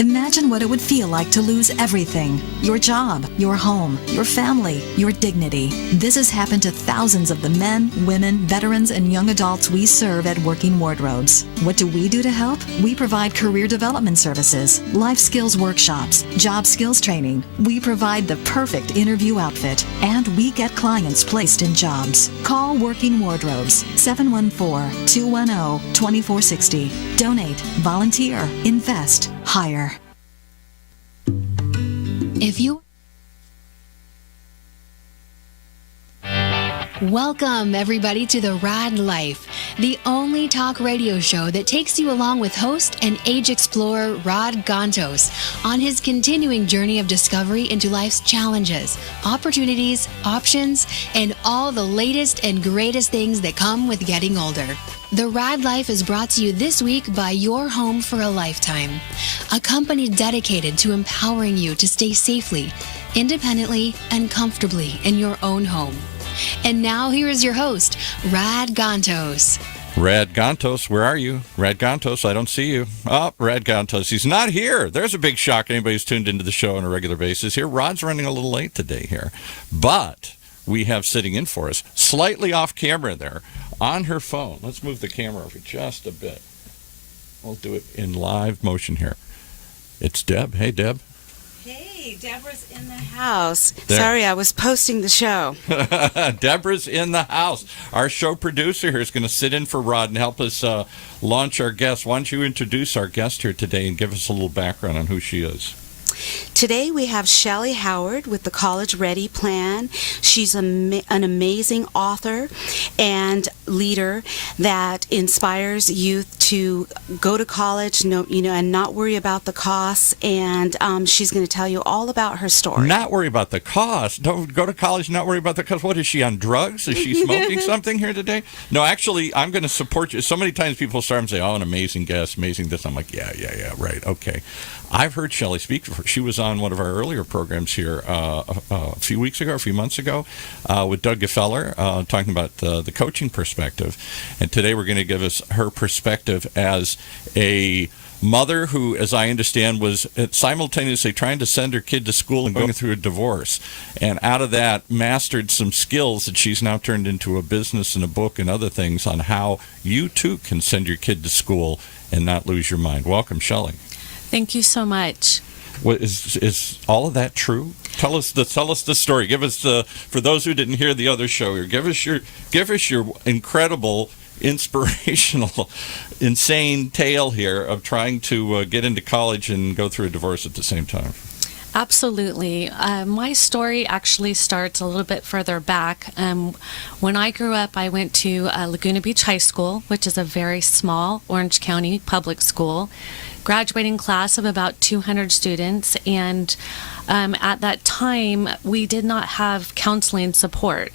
Imagine what it would feel like to lose everything. Your job, your home, your family, your dignity. This has happened to thousands of the men, women, veterans, and young adults we serve at Working Wardrobes. What do we do to help? We provide career development services, life skills workshops, job skills training. We provide the perfect interview outfit, and we get clients placed in jobs. Call Working Wardrobes, 714-210-2460. Donate, volunteer, invest, hire. Welcome, everybody, to the Rad Life, the only talk radio show that takes you along with host and age explorer Rad Gantos on his continuing journey of discovery into life's challenges, opportunities, options, and all the latest and greatest things that come with getting older. The Rad Life is brought to you this week by Your Home for a Lifetime, a company dedicated to empowering you to stay safely, independently, and comfortably in your own home. And now here is your host, Rad Gantos. Rad Gantos, where are you? Rad Gantos, I don't see you. Oh, Rad Gantos, he's not here. There's a big shock. Anybody who's tuned into the show on a regular basis here. Rod's running a little late today here. But we have sitting in for us, slightly off camera there, on her phone. Let's move the camera over just a bit. We'll do it in live motion here. It's Deb. Hey, Deb. Hey, Deborah's in the house. There. Sorry, I was posting the show. Deborah's in the house. Our show producer here is going to sit in for Rod and help us launch our guest. Why don't you introduce our guest here today and give us a little background on who she is? Today we have Shelley Howard with the College Ready Plan. She's an amazing author and leader that inspires youth to go to college, and not worry about the costs. And she's going to tell you all about her story. Not worry about the cost. Don't go to college. Not worry about the cost. What is she on drugs? Is she smoking something here today? No, actually, I'm going to support you. So many times people start and say, "Oh, an amazing guest, amazing this." I'm like, yeah, right, okay. I've heard Shelley speak before. She was on one of our earlier programs here a few months ago, with Doug Gefeller, talking about the coaching perspective. And today we're going to give us her perspective as a mother who, as I understand, was simultaneously trying to send her kid to school and going through a divorce. And out of that, mastered some skills that she's now turned into a business and a book and other things on how you, too, can send your kid to school and not lose your mind. Welcome, Shelley. Thank you so much. What, is all of that true? Tell us the story. Give us for those who didn't hear the other show here. Give us your incredible, inspirational, insane tale here of trying to get into college and go through a divorce at the same time. Absolutely. My story actually starts a little bit further back. When I grew up, I went to Laguna Beach High School, which is a very small Orange County public school. Graduating class of about 200 students, and at that time we did not have counseling support.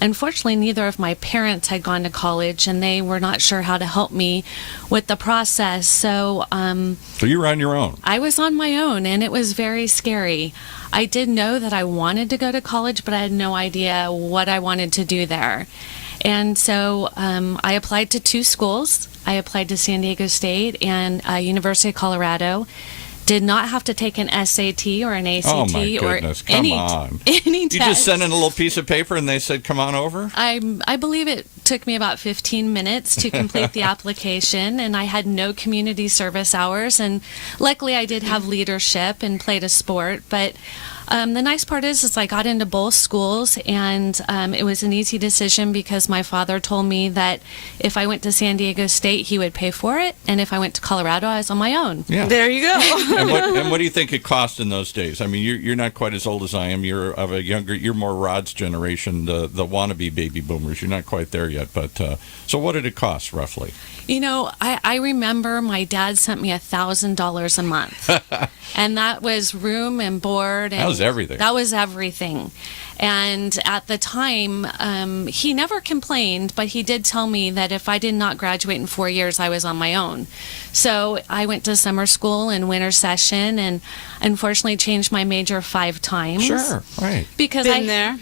Unfortunately, neither of my parents had gone to college, and they were not sure how to help me with the process. So you were on your own. I was on my own, and it was very scary. I did know that I wanted to go to college, but I had no idea what I wanted to do there. And so I applied to two schools. I applied to San Diego State and University of Colorado. Did not have to take an SAT or an ACT oh my goodness. or any You test. just sent in a little piece of paper and they said, come on over? I believe it took me about 15 minutes to complete the application, and I had no community service hours. And luckily I did have leadership and played a sport, but the nice part is I got into both schools, and it was an easy decision because my father told me that if I went to San Diego State, he would pay for it, and if I went to Colorado, I was on my own. Yeah. There you go. and what do you think it cost in those days? I mean, you're not quite as old as I am. You're of a you're more Rod's generation, the wannabe baby boomers. You're not quite there yet, but so what did it cost roughly? You know, I remember my dad sent me $1,000 a month, and that was room and board. And that was everything. That was everything. And at the time, he never complained, but he did tell me that if I did not graduate in 4 years, I was on my own. So I went to summer school and winter session, and unfortunately changed my major 5 times. Sure, right. Because I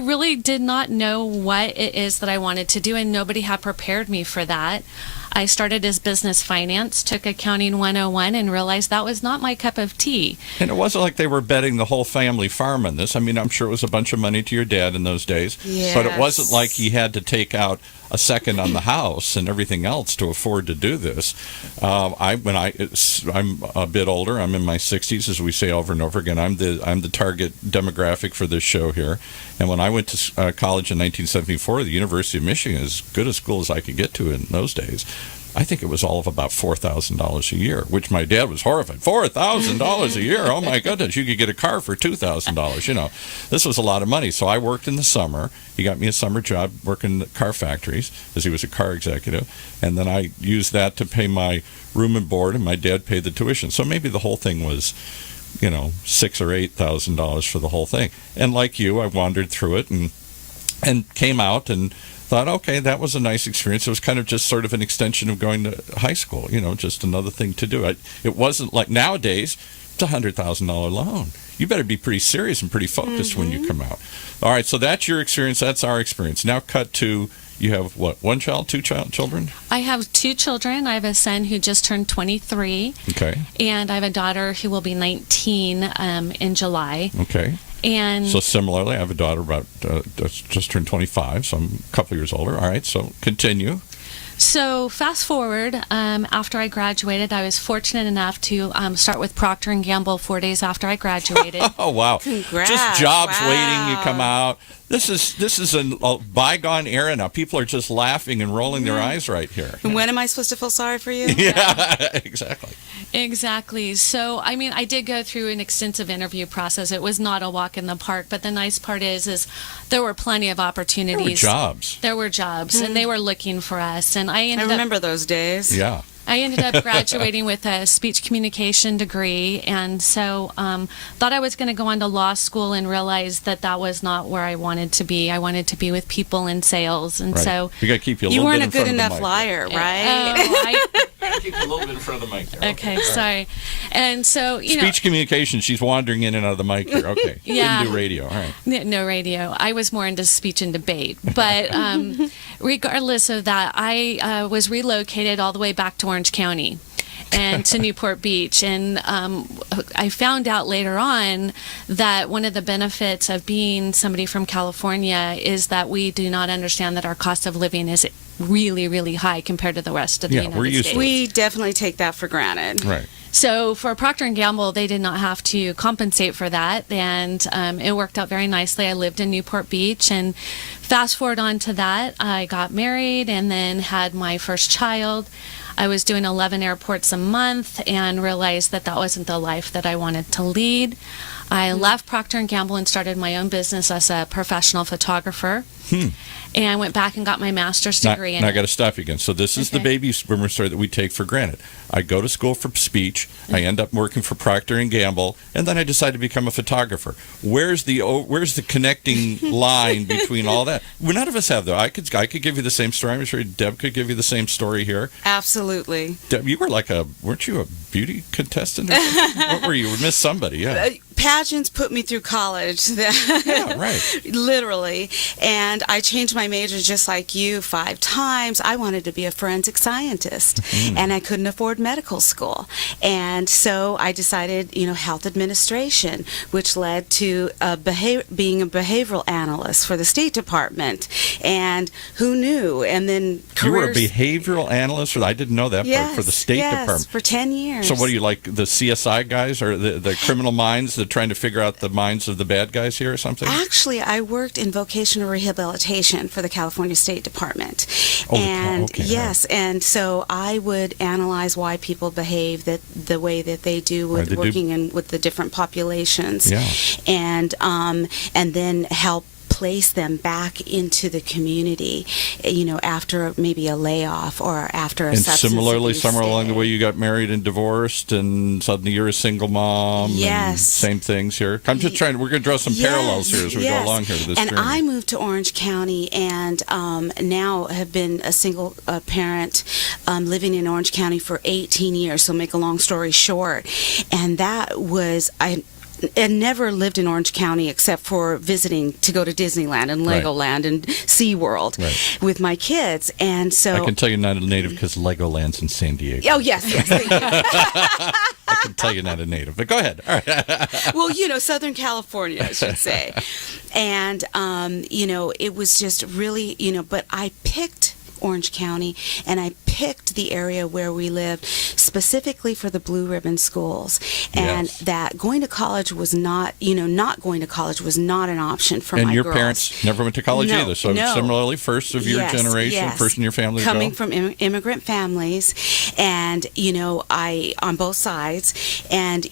really did not know what it is that I wanted to do, and nobody had prepared me for that. I started as business finance, took accounting 101, and realized that was not my cup of tea. And it wasn't like they were betting the whole family farm on this. I mean, I'm sure it was a bunch of money to your dad in those days. Yes. But it wasn't like he had to take out a second on the house and everything else to afford to do this. I'm a bit older. I'm in my 60s, as we say over and over again. I'm the target demographic for this show here. And when I went to college in 1974, the University of Michigan, as good a school as I could get to in those days, I think it was all of about $4,000 a year, which my dad was horrified. $4,000 a year? Oh, my goodness. You could get a car for $2,000. You know, this was a lot of money. So I worked in the summer. He got me a summer job working at car factories, as he was a car executive. And then I used that to pay my room and board, and my dad paid the tuition. So maybe the whole thing was, you know, $6,000 or $8,000 for the whole thing. And like you, I wandered through it and came out and thought, okay, that was a nice experience. It was kind of just sort of an extension of going to high school, you know, just another thing to do. It wasn't like nowadays, it's a $100,000 loan. You better be pretty serious and pretty focused when you come out. All right, so that's your experience. That's our experience. Now cut to, you have what, one child, two children? I have 2 children. I have a son who just turned 23. Okay. And I have a daughter who will be 19 in July. Okay. And so similarly, I have a daughter about just turned 25, so I'm a couple years older. All right, so continue. So fast forward, after I graduated, I was fortunate enough to start with Procter & Gamble 4 days after I graduated. Oh, wow. Congrats. Just jobs Wow. waiting, you come out. This is a bygone era now. People are just laughing and rolling their eyes right here. And when am I supposed to feel sorry for you? Yeah, exactly. Exactly. So, I mean, I did go through an extensive interview process. It was not a walk in the park, but the nice part is there were plenty of opportunities. There were jobs. There were jobs, and they were looking for us. And I I ended up remember those days. Yeah. I ended up graduating with a speech communication degree, and so thought I was going to go on to law school and realized that that was not where I wanted to be. I wanted to be with people in sales, and Right. so We got to keep you a You little weren't bit a in good front of the enough mic. liar, right? Keep you a little bit in front of the mic there. Okay, sorry. And so, you Speech communication, she's wandering in and out of the mic here. Okay. Yeah. Didn't do radio. All right. No radio. I was more into speech and debate. But regardless of that, I was relocated all the way back to Orange County and to Newport Beach. And I found out later on that one of the benefits of being somebody from California is that we do not understand that our cost of living is really, really high compared to the rest of the United we're used to States. it. We definitely take that for granted. Right. So for Procter & Gamble, they did not have to compensate for that, and it worked out very nicely. I lived in Newport Beach, and fast forward on to that, I got married and then had my first child. I was doing 11 airports a month and realized that that wasn't the life that I wanted to lead. I left Procter & Gamble and started my own business as a professional photographer. And went back and got my master's degree in Now I it. got to stop you again. So this is the Okay. baby boomer story that we take for granted. I go to school for speech. I end up working for Procter & Gamble, and then I decide to become a photographer. Where's the connecting line between all that? Well, none of us have, though. I could give you the same story. I'm sure Deb could give you the same story here. Absolutely. Deb, you were weren't you a beauty contestant or something? What were you? We missed somebody, yeah. Pageants put me through college. Yeah, right. Literally. And I changed my major just like you 5 times. I wanted to be a forensic scientist, and I couldn't afford medical school. And so I decided, health administration, which led to being a behavioral analyst for the State Department. And who knew? And then You were a careers. behavioral analyst? I didn't know that part, for the State Department. For 10 years. So what are you, like the CSI guys or the criminal minds that are trying to figure out the minds of the bad guys here or something? Actually, I worked in vocational rehabilitation for the California State Department. Oh, and okay, yes, and so I would analyze why people behave the way that they do with Right, they do. working with the different populations. Yeah. And then help place them back into the community, after maybe a layoff or after a And substance similarly, abuse somewhere along the stay. way, you got married and divorced, and suddenly you're a single mom. And Yes. same things here. I'm just trying. We're going to draw some parallels here as we go along here to this And journey. I moved to Orange County, and now have been a single parent living in Orange County for 18 years. So make a long story short, and that was and never lived in Orange County except for visiting to go to Disneyland and Right. Legoland and SeaWorld Right. with my kids. And so I can tell you're not a native because Legoland's in San Diego. Oh, yes, yes. Thank you. I can tell you're not a native, but go ahead. All right. Well, Southern California, I should say. And, it was just really, but I picked Orange County, and I picked the area where we lived specifically for the Blue Ribbon schools, and Yes. that going to college was not, not going to college was not an option for And my your girls. parents never went to college No, either. So no. similarly, first of your Yes, generation, yes. first in your family to coming go. from immigrant families, and I on both sides, and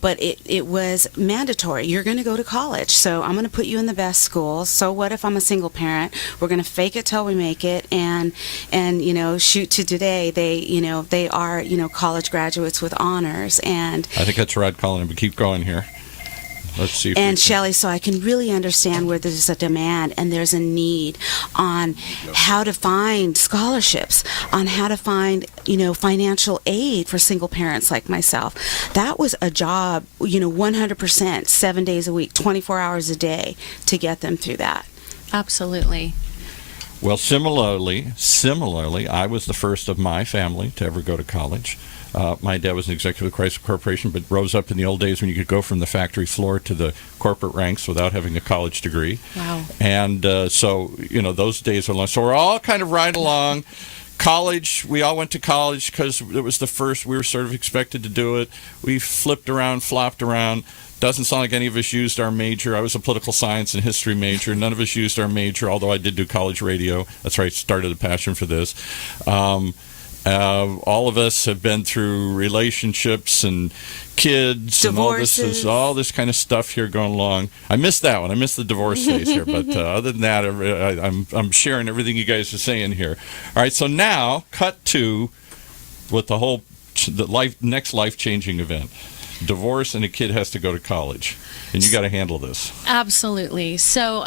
but it was mandatory. You're going to go to college, so I'm going to put you in the best schools. So what if I'm a single parent? We're going to fake it till we make it, and shoot to today. They are college graduates with honors, and I think that's Rod calling him, but keep going here. Let's see. If we and can- Shelley, so I can really understand where there's a demand and there's a need on how to find scholarships, on how to find, financial aid for single parents like myself. That was a job, 100%, 7 days a week, 24 hours a day to get them through that. Absolutely. Well, similarly, I was the first of my family to ever go to college. My dad was an executive of Chrysler Corporation, but rose up in the old days when you could go from the factory floor to the corporate ranks without having a college degree. Wow. And so, those days are long. So we're all kind of right along. College, we all went to college because it was the first. We were sort of expected to do it. We flipped around, flopped around. Doesn't sound like any of us used our major. I was a political science and history major. None of us used our major, although I did do college radio. That's where I started a passion for this. All of us have been through relationships and kids Divorces. and all this kind of stuff here going along. I missed that one. I missed the divorce phase here. But other than that, I'm sharing everything you guys are saying here. All right, so now cut to what the next life-changing event. Divorce and a kid has to go to college, and you got to handle this. Absolutely. So,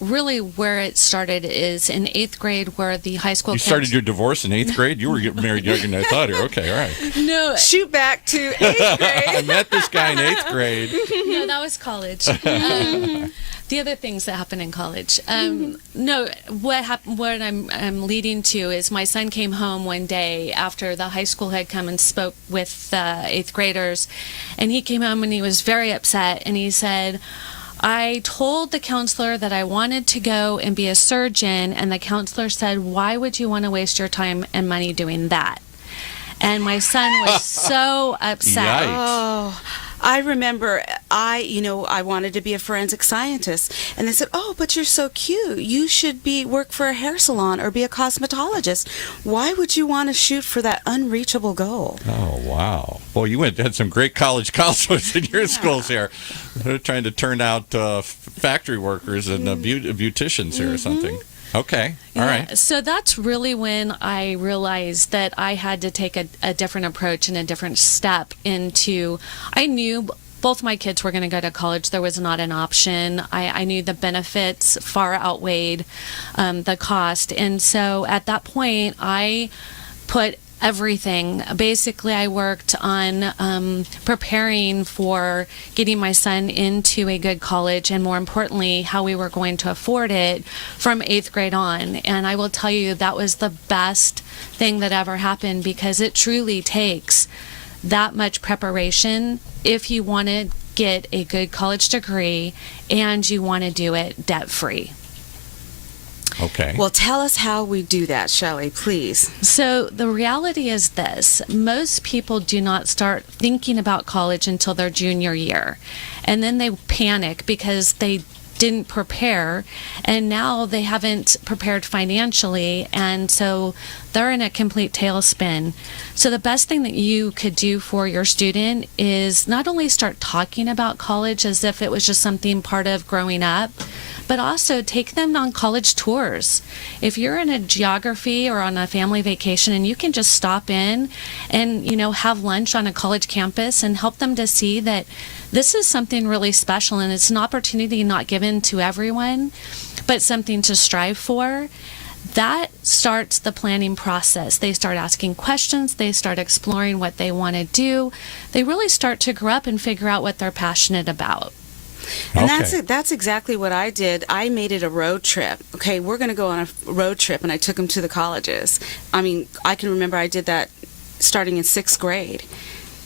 really where it started is in 8th grade, where the high school. You started your divorce in 8th grade? You were getting married younger than I thought here. Okay, all right. No, Shoot back to 8th grade. I met this guy in 8th grade. no, that was college. The other things that happen in college. No, what I'm leading to is my son came home one day after the high school had come and spoke with the 8th graders, and he came home and he was very upset, and he said, I told the counselor that I wanted to go and be a surgeon, and the counselor said, why would you want to waste your time and money doing that? And my son was so upset. Yikes. Oh, I remember I wanted to be a forensic scientist, and they said, oh, but you're so cute. You should work for a hair salon or be a cosmetologist. Why would you want to shoot for that unreachable goal? Oh, wow. Well, you had some great college counselors in your schools here. They're trying to turn out factory workers and beauticians here or something. Okay. All right. So that's really when I realized that I had to take a different approach and a different step into. I knew both my kids were going to go to college. There was not an option. I knew the benefits far outweighed the cost. And so at that point, I put everything. Basically, I worked on preparing for getting my son into a good college, and more importantly, how we were going to afford it from 8th grade on. And I will tell you, that was the best thing that ever happened, because it truly takes that much preparation if you want to get a good college degree and you want to do it debt-free. Okay. Well, tell us how we do that, Shelley, please. So the reality is this: most people do not start thinking about college until their junior year, and then they panic because they didn't prepare, and now they haven't prepared financially, and so they're in a complete tailspin. So the best thing that you could do for your student is not only start talking about college as if it was just something part of growing up, but also take them on college tours. If you're in a geography or on a family vacation and you can just stop in and, have lunch on a college campus and help them to see that this is something really special, and it's an opportunity not given to everyone, but something to strive for, that starts the planning process. They start asking questions. They start exploring what they want to do. They really start to grow up and figure out what they're passionate about. And Okay. that's exactly what I did. I made it a road trip. Okay, we're going to go on a road trip, and I took them to the colleges. I mean, I can remember I did that starting in 6th grade.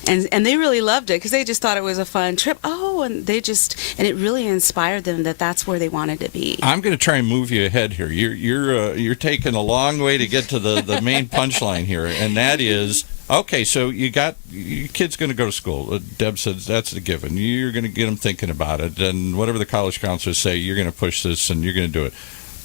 And they really loved it because they just thought it was a fun trip. Oh, and it really inspired them that that's where they wanted to be. I'm going to try and move you ahead here. You're taking a long way to get to the main punchline here, and that is, okay, so your kid's going to go to school. Deb says that's a given. You're going to get them thinking about it, and whatever the college counselors say, you're going to push this and you're going to do it.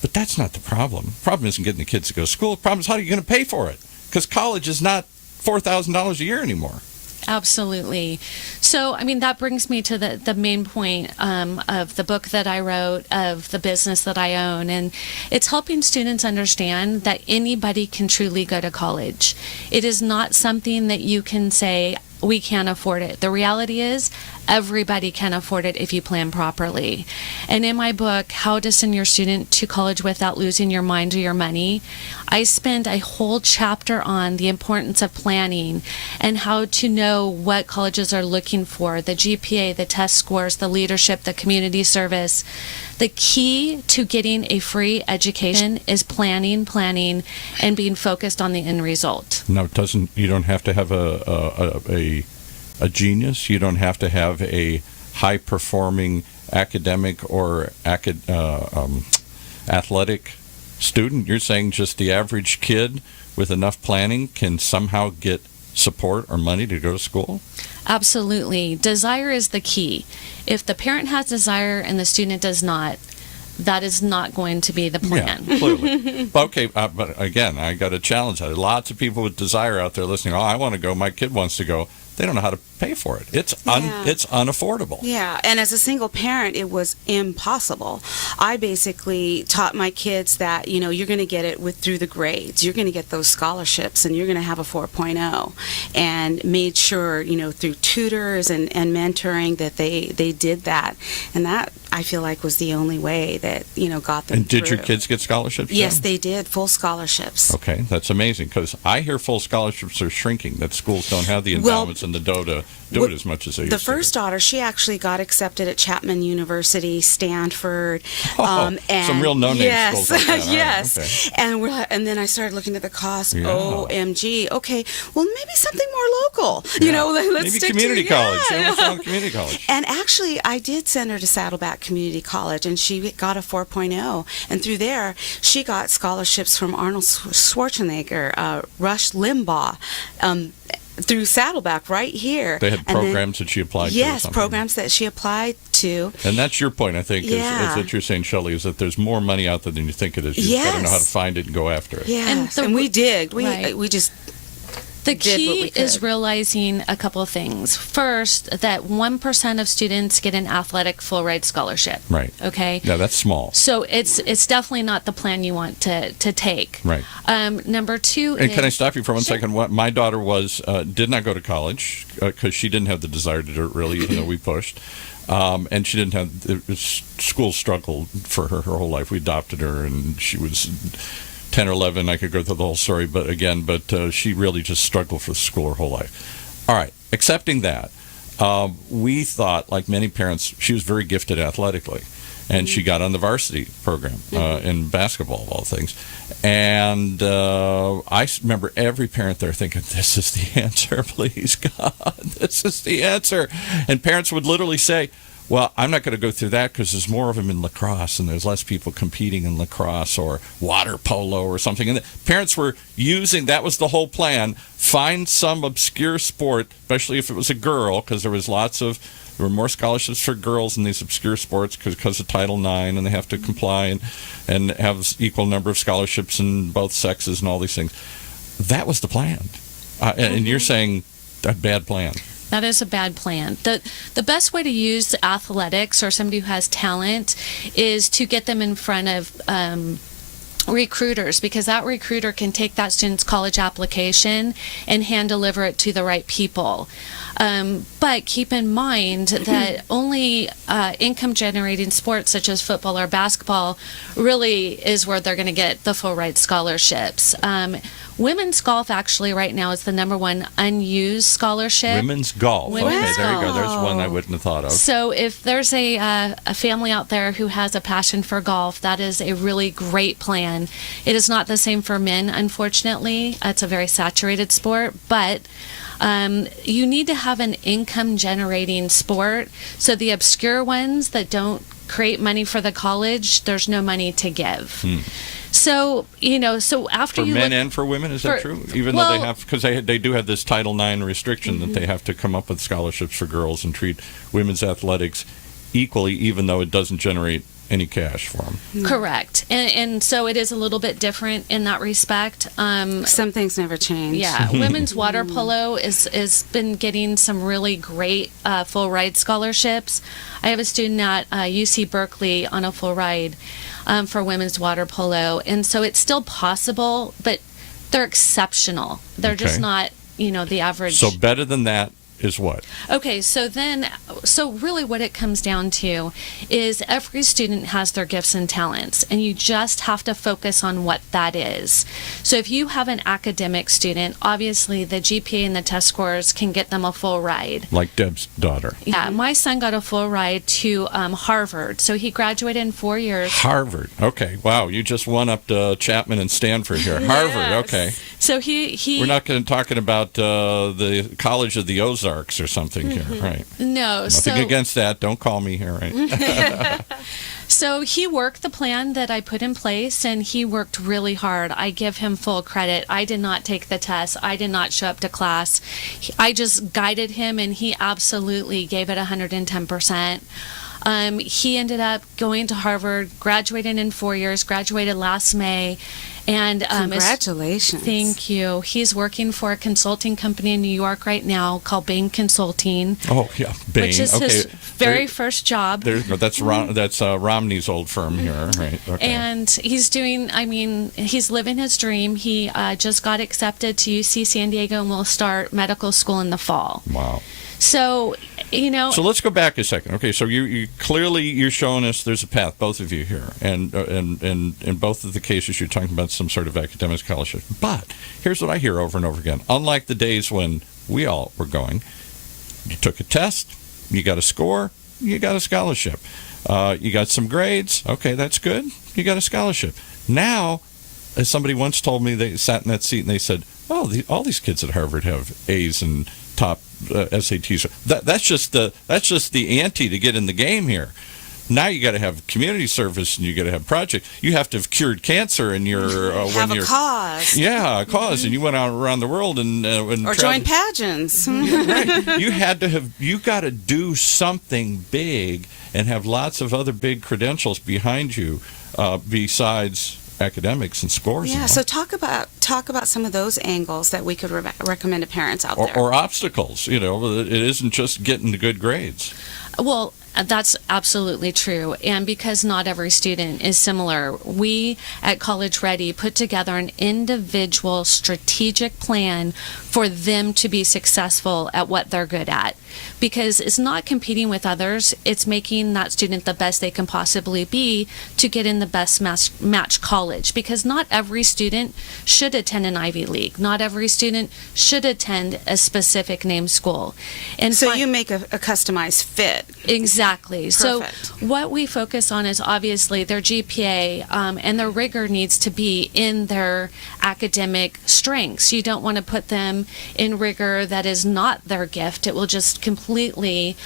But that's not the problem. The problem isn't getting the kids to go to school. The problem is how are you going to pay for it? Because college is not $4,000 a year anymore. Absolutely. So, I mean, that brings me to the main point of the book that I wrote, of the business that I own. And it's helping students understand that anybody can truly go to college. It is not something that you can say, we can't afford it. The reality is everybody can afford it if you plan properly. And in my book, How to Send Your Student to College Without Losing Your Mind or Your Money, I spend a whole chapter on the importance of planning and how to know what colleges are looking for, the GPA, the test scores, the leadership, the community service. The key to getting a free education is planning, and being focused on the end result. No, you don't have to have a genius. You don't have to have a high-performing academic or athletic student. You're saying just the average kid with enough planning can somehow get support or money to go to school? Absolutely. Desire is the key. If the parent has desire and the student does not, that is not going to be the plan. Yeah, clearly. Okay, but again, I got to challenge that. Lots of people with desire out there listening. Oh, I want to go. My kid wants to go. They don't know how to pay for it. It's unaffordable. Yeah, and as a single parent, it was impossible. I basically taught my kids that, you're going to get it through the grades. You're going to get those scholarships, and you're going to have a 4.0. And made sure, through tutors and mentoring that they did that. And that, I feel like, was the only way that, got them And did through. your kids get scholarships? Yes, Jen? they did. Full scholarships. Okay, that's amazing, because I hear full scholarships are shrinking, that schools don't have the endowments and the dough to do it as much as they used The to. first daughter, she actually got accepted at Chapman University, Stanford. And some real no-name schools like that. All right, Yes. okay. And then I started looking at the cost. Yeah. OMG. Okay, well, maybe something more local. Yeah. Let's Maybe stick community to, college. Yeah. What's wrong with community college? And actually, I did send her to Saddleback Community College, and she got a 4.0. And through there, she got scholarships from Arnold Schwarzenegger, Rush Limbaugh, through Saddleback right here. They had And then- programs that she applied to? or Yes, something? programs that she applied to. And that's your point, I think, is Yeah. that you're saying, Shelley, is that there's more money out there than you think it is. You just got to know how to Yes. find it and go after it. Yes, And and we did. Right. We just The did what we key is could. realizing a couple of things. First, that 1% of students get an athletic full ride scholarship. Right. Okay. Yeah, that's small. So it's definitely not the plan you want to take. Right. Number two And is, can I stop you for one Sure. second? What my daughter did not go to college because she didn't have the desire to do it, really, even though we pushed. And she didn't have school struggled for her whole life. We adopted her, and she was 10 or 11. I could go through the whole story, but she really just struggled for school her whole life. All right, accepting that, we thought, like many parents, she was very gifted athletically, and she got on the varsity program in basketball, of all things. And I remember every parent there thinking, this is the answer, please, God, this is the answer. And parents would literally say, well, I'm not going to go through that because there's more of them in lacrosse and there's less people competing in lacrosse or water polo or something. And the parents were that was the whole plan, find some obscure sport, especially if it was a girl, because there were more scholarships for girls in these obscure sports because of Title IX, and they have to comply and have equal number of scholarships in both sexes and all these things. That was the plan. And you're saying a bad plan. that is a bad plan. The best way to use athletics or somebody who has talent is to get them in front of recruiters, because that recruiter can take that student's college application and hand deliver it to the right people. But keep in mind that only income generating sports such as football or basketball really is where they're going to get the full ride scholarships. Women's golf actually right now is the #1 unused scholarship. Women's golf. Women's Okay, there you go. golf. There's one I wouldn't have thought of. So if there's a family out there who has a passion for golf, that is a really great plan. It is not the same for men, unfortunately. It's a very saturated sport, but you need to have an income generating sport. So the obscure ones that don't create money for the college, there's no money to give. So, so after for you men look, and for women, is that true? Even well, though they have, because they do have this Title IX restriction that they have to come up with scholarships for girls and treat women's athletics equally, even though it doesn't generate any cash for them. Correct. And so it is a little bit different in that respect. Some things never change. Yeah, women's water polo is been getting some really great full ride scholarships. I have a student at UC Berkeley on a full ride for women's water polo, and so it's still possible, but they're exceptional. They're just not, the average. So better than that is what? Okay, so really what it comes down to is every student has their gifts and talents, and you just have to focus on what that is. So if you have an academic student, obviously the GPA and the test scores can get them a full ride. Like Deb's daughter. Yeah, my son got a full ride to Harvard, so he graduated in 4 years. Harvard. Okay. Wow, you just won up to Chapman and Stanford here. Harvard. Okay. So he We're not talking about the College of the Ozarks or something here, right? No. Nothing against that. Don't call me here, right? So he worked the plan that I put in place, and he worked really hard. I give him full credit. I did not take the test. I did not show up to class. I just guided him, and he absolutely gave it 110%. He ended up going to Harvard, graduated in 4 years, graduated last May. And congratulations. Thank you. He's working for a consulting company in New York right now called Bain Consulting. Oh, yeah, Bain. Which is his very first job. That's Romney's old firm here, right? Okay. And he's he's living his dream. He just got accepted to UC San Diego and will start medical school in the fall. Wow. So, So let's go back a second. Okay, so you're showing us there's a path, both of you here, and in both of the cases you're talking about some sort of academic scholarship. But here's what I hear over and over again. Unlike the days when we all were going, you took a test, you got a score, you got a scholarship. You got some grades, okay, that's good, you got a scholarship. Now, as somebody once told me, they sat in that seat and they said, oh, all these kids at Harvard have A's and top SATs. That's just the ante to get in the game here. Now you got to have community service and you got to have projects. You have to have cured cancer and you're have a cause. Yeah, a cause, and you went out around the world and or join pageants. Right. You got to do something big and have lots of other big credentials behind you besides academics and scores. Yeah, so talk about some of those angles that we could recommend to parents out there. Or obstacles, it isn't just getting the good grades. Well, that's absolutely true. And because not every student is similar, we at College Ready put together an individual strategic plan for them to be successful at what they're good at. Because it's not competing with others, it's making that student the best they can possibly be to get in the best match college. Because not every student should attend an Ivy League. Not every student should attend a specific name school. And so you make a customized fit. Exactly. Perfect. So what we focus on is obviously their GPA, and their rigor needs to be in their academic strengths. You don't want to put them in rigor that is not their gift. It will just completely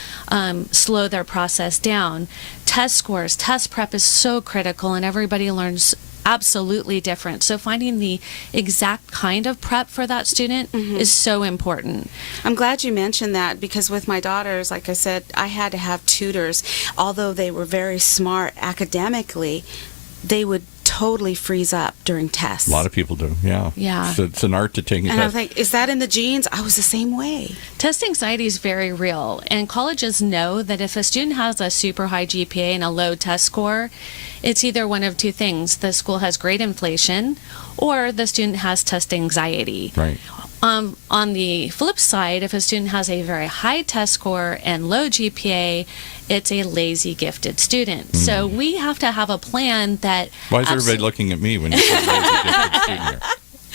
slow their process down. Test scores, test prep is so critical, and everybody learns absolutely different. So finding the exact kind of prep for that student is so important. I'm glad you mentioned that, because with my daughters, like I said, I had to have tutors. Although they were very smart academically, they would totally freeze up during tests. A lot of people do, yeah. Yeah. So it's an art to taking And I tests. was like, is that in the genes? I was the same way. Test anxiety is very real, and colleges know that if a student has a super high GPA and a low test score, it's either one of two things. The school has grade inflation, or the student has test anxiety. Right. On the flip side, if a student has a very high test score and low GPA, it's a lazy gifted student. So we have to have a plan that... Why is everybody looking at me when you say lazy gifted student here?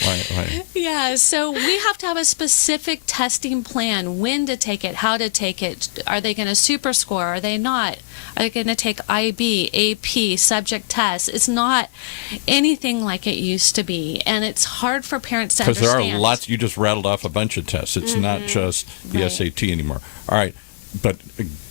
Why? Yeah, so we have to have a specific testing plan, when to take it, how to take it. Are they going to super score? Are they not? Are they going to take IB, AP, subject tests? It's not anything like it used to be, and it's hard for parents to Because understand. there are lots, you just rattled off a bunch of tests. It's not just the Right. SAT anymore. All right, but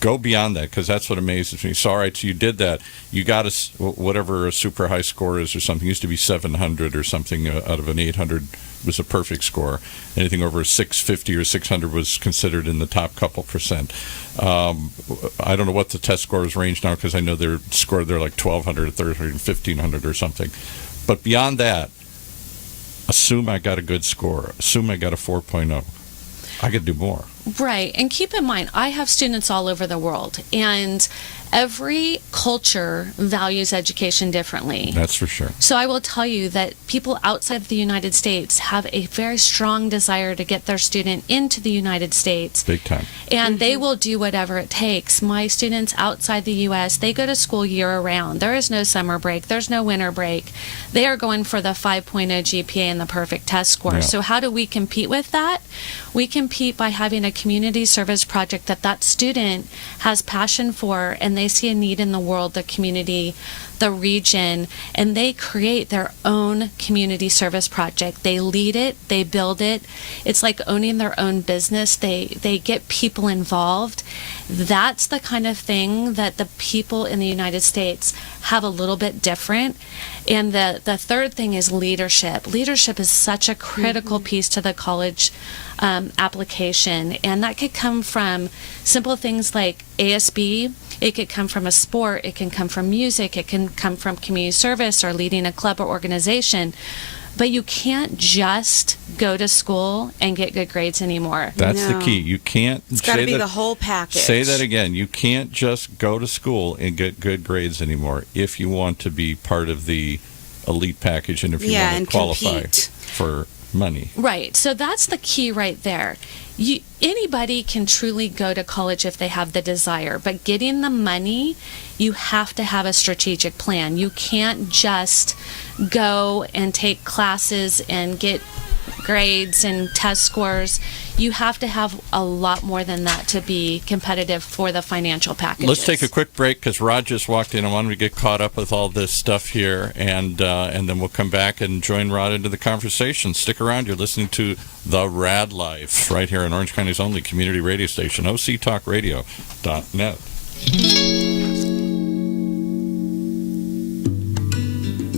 go beyond that, because that's what amazes me. So, all right, so you did that. You got whatever a super high score is or something. It used to be 700 or something out of an 800 was a perfect score. Anything over 650 or 600 was considered in the top couple percent. I don't know what the test scores range now, because I know they're like 1,200 or 1,300, 1,500 or something. But beyond that, assume I got a good score. Assume I got a 4.0. I could do more. Right. And keep in mind, I have students all over the world, and every culture values education differently. That's for sure. So I will tell you that people outside of the United States have a very strong desire to get their student into the United States. Big time. And they will do whatever it takes. My students outside the U.S., they go to school year-round. There is no summer break. There's no winter break. They are going for the 5.0 GPA and the perfect test score. Yeah. So how do we compete with that? We compete by having a community service project that student has passion for, and they see a need in the world, the community, the region, and they create their own community service project. They lead it, they build it. It's like owning their own business. They get people involved. That's the kind of thing that the people in the United States have a little bit different. And the third thing is leadership. Leadership is such a critical piece to the college application, and that could come from simple things like ASB. It could come from a sport. It can come from music. It can come from community service or leading a club or organization. But you can't just go to school and get good grades anymore. That's the No. key. You can't It's got to say be that. the whole package. Say that again. You can't just go to school and get good grades anymore if you want to be part of the elite package and if you Yeah, want and to qualify compete. for money. Right. So that's the key right there. Anybody can truly go to college if they have the desire, but getting the money, you have to have a strategic plan. You can't just go and take classes and get grades and test scores. You have to have a lot more than that to be competitive for the financial packages. Let's take a quick break because Rod just walked in. I wanted to get caught up with all this stuff here, and then we'll come back and join Rod into the conversation. Stick around. You're listening to The Rad Life right here on Orange County's only community radio station, octalkradio.net.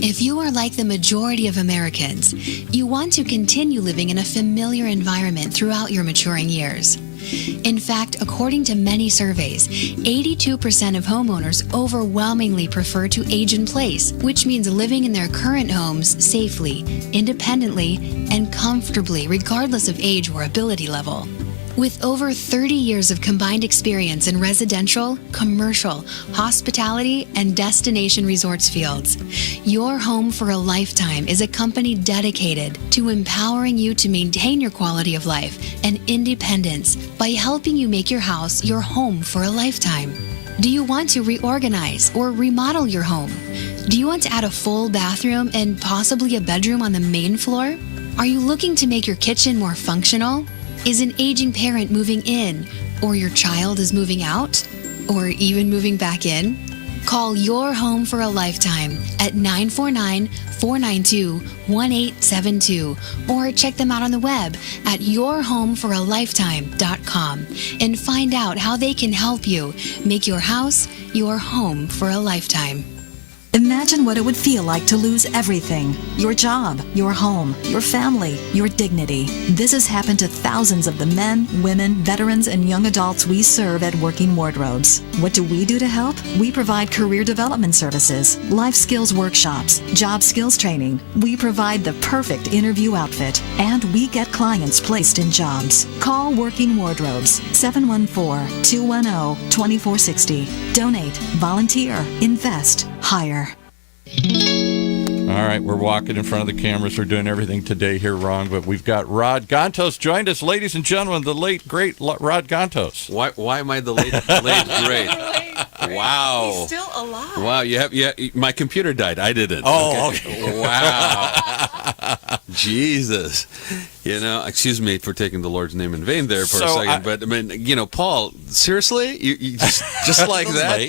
If you are like the majority of Americans, you want to continue living in a familiar environment throughout your maturing years. In fact, according to many surveys, 82% of homeowners overwhelmingly prefer to age in place, which means living in their current homes safely, independently, and comfortably, regardless of age or ability level. With over 30 years of combined experience in residential, commercial, hospitality, and destination resorts fields, Your Home for a Lifetime is a company dedicated to empowering you to maintain your quality of life and independence by helping you make your house your home for a lifetime. Do you want to reorganize or remodel your home? Do you want to add a full bathroom and possibly a bedroom on the main floor? Are you looking to make your kitchen more functional? Is an aging parent moving in, or your child is moving out, or even moving back in? Call Your Home for a Lifetime at 949-492-1872 or check them out on the web at yourhomeforalifetime.com and find out how they can help you make your house your home for a lifetime. Imagine what it would feel like to lose everything. Your job, your home, your family, your dignity. This has happened to thousands of the men, women, veterans, and young adults we serve at Working Wardrobes. What do we do to help? We provide career development services, life skills workshops, job skills training. We provide the perfect interview outfit, and we get clients placed in jobs. Call Working Wardrobes, 714-210-2460. Donate, volunteer, invest, hire. All right, we're walking in front of the cameras. We're doing everything today here wrong, but we've got Rad Gantos joined us, ladies and gentlemen, the late, great Rad Gantos. Why am I the late great? Wow. He's still alive. Wow, my computer died. I didn't. Oh, okay. Wow. Jesus. Excuse me for taking the Lord's name in vain there for a second, but I mean, Paul, seriously? You just like that?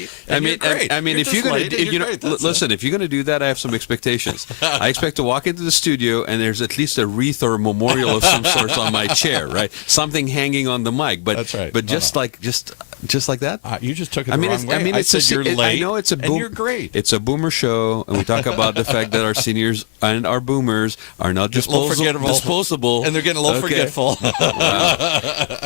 Listen, if you're going to do that, I have some expectations. I expect to walk into the studio and there's at least a wreath or a memorial of some sort on my chair, right? Something hanging on the mic, but that's right. But just like that. You just took it the wrong way. I said you're late. I know it's a boom. And you're great. It's a boomer show, and we talk about the fact that our seniors and our boomers are not disposable, and they're getting a little forgetful. Wow.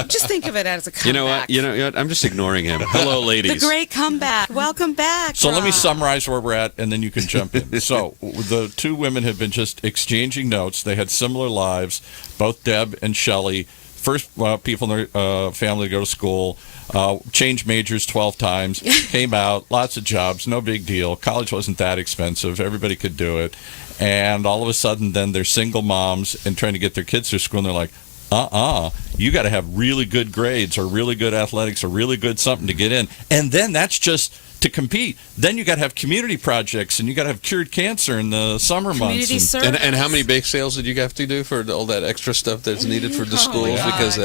Just think of it as a comeback. You know what? I'm just ignoring him. Hello, ladies. The great comeback. Welcome back. So let me Rod. summarize where we're at, and then you can jump in. So the two women have been just exchanging notes. They had similar lives, both Deb and Shelley. First people in their family to go to school, changed majors 12 times, came out, lots of jobs, no big deal. College wasn't that expensive. Everybody could do it. And all of a sudden, then they're single moms and trying to get their kids through school, and they're like, you got to have really good grades or really good athletics or really good something to get in. And then that's just to compete. Then you got to have community projects, and you got to have cured cancer in the summer Community months. service. And how many bake sales did you have to do for all that extra stuff that's needed for the schools? God. Because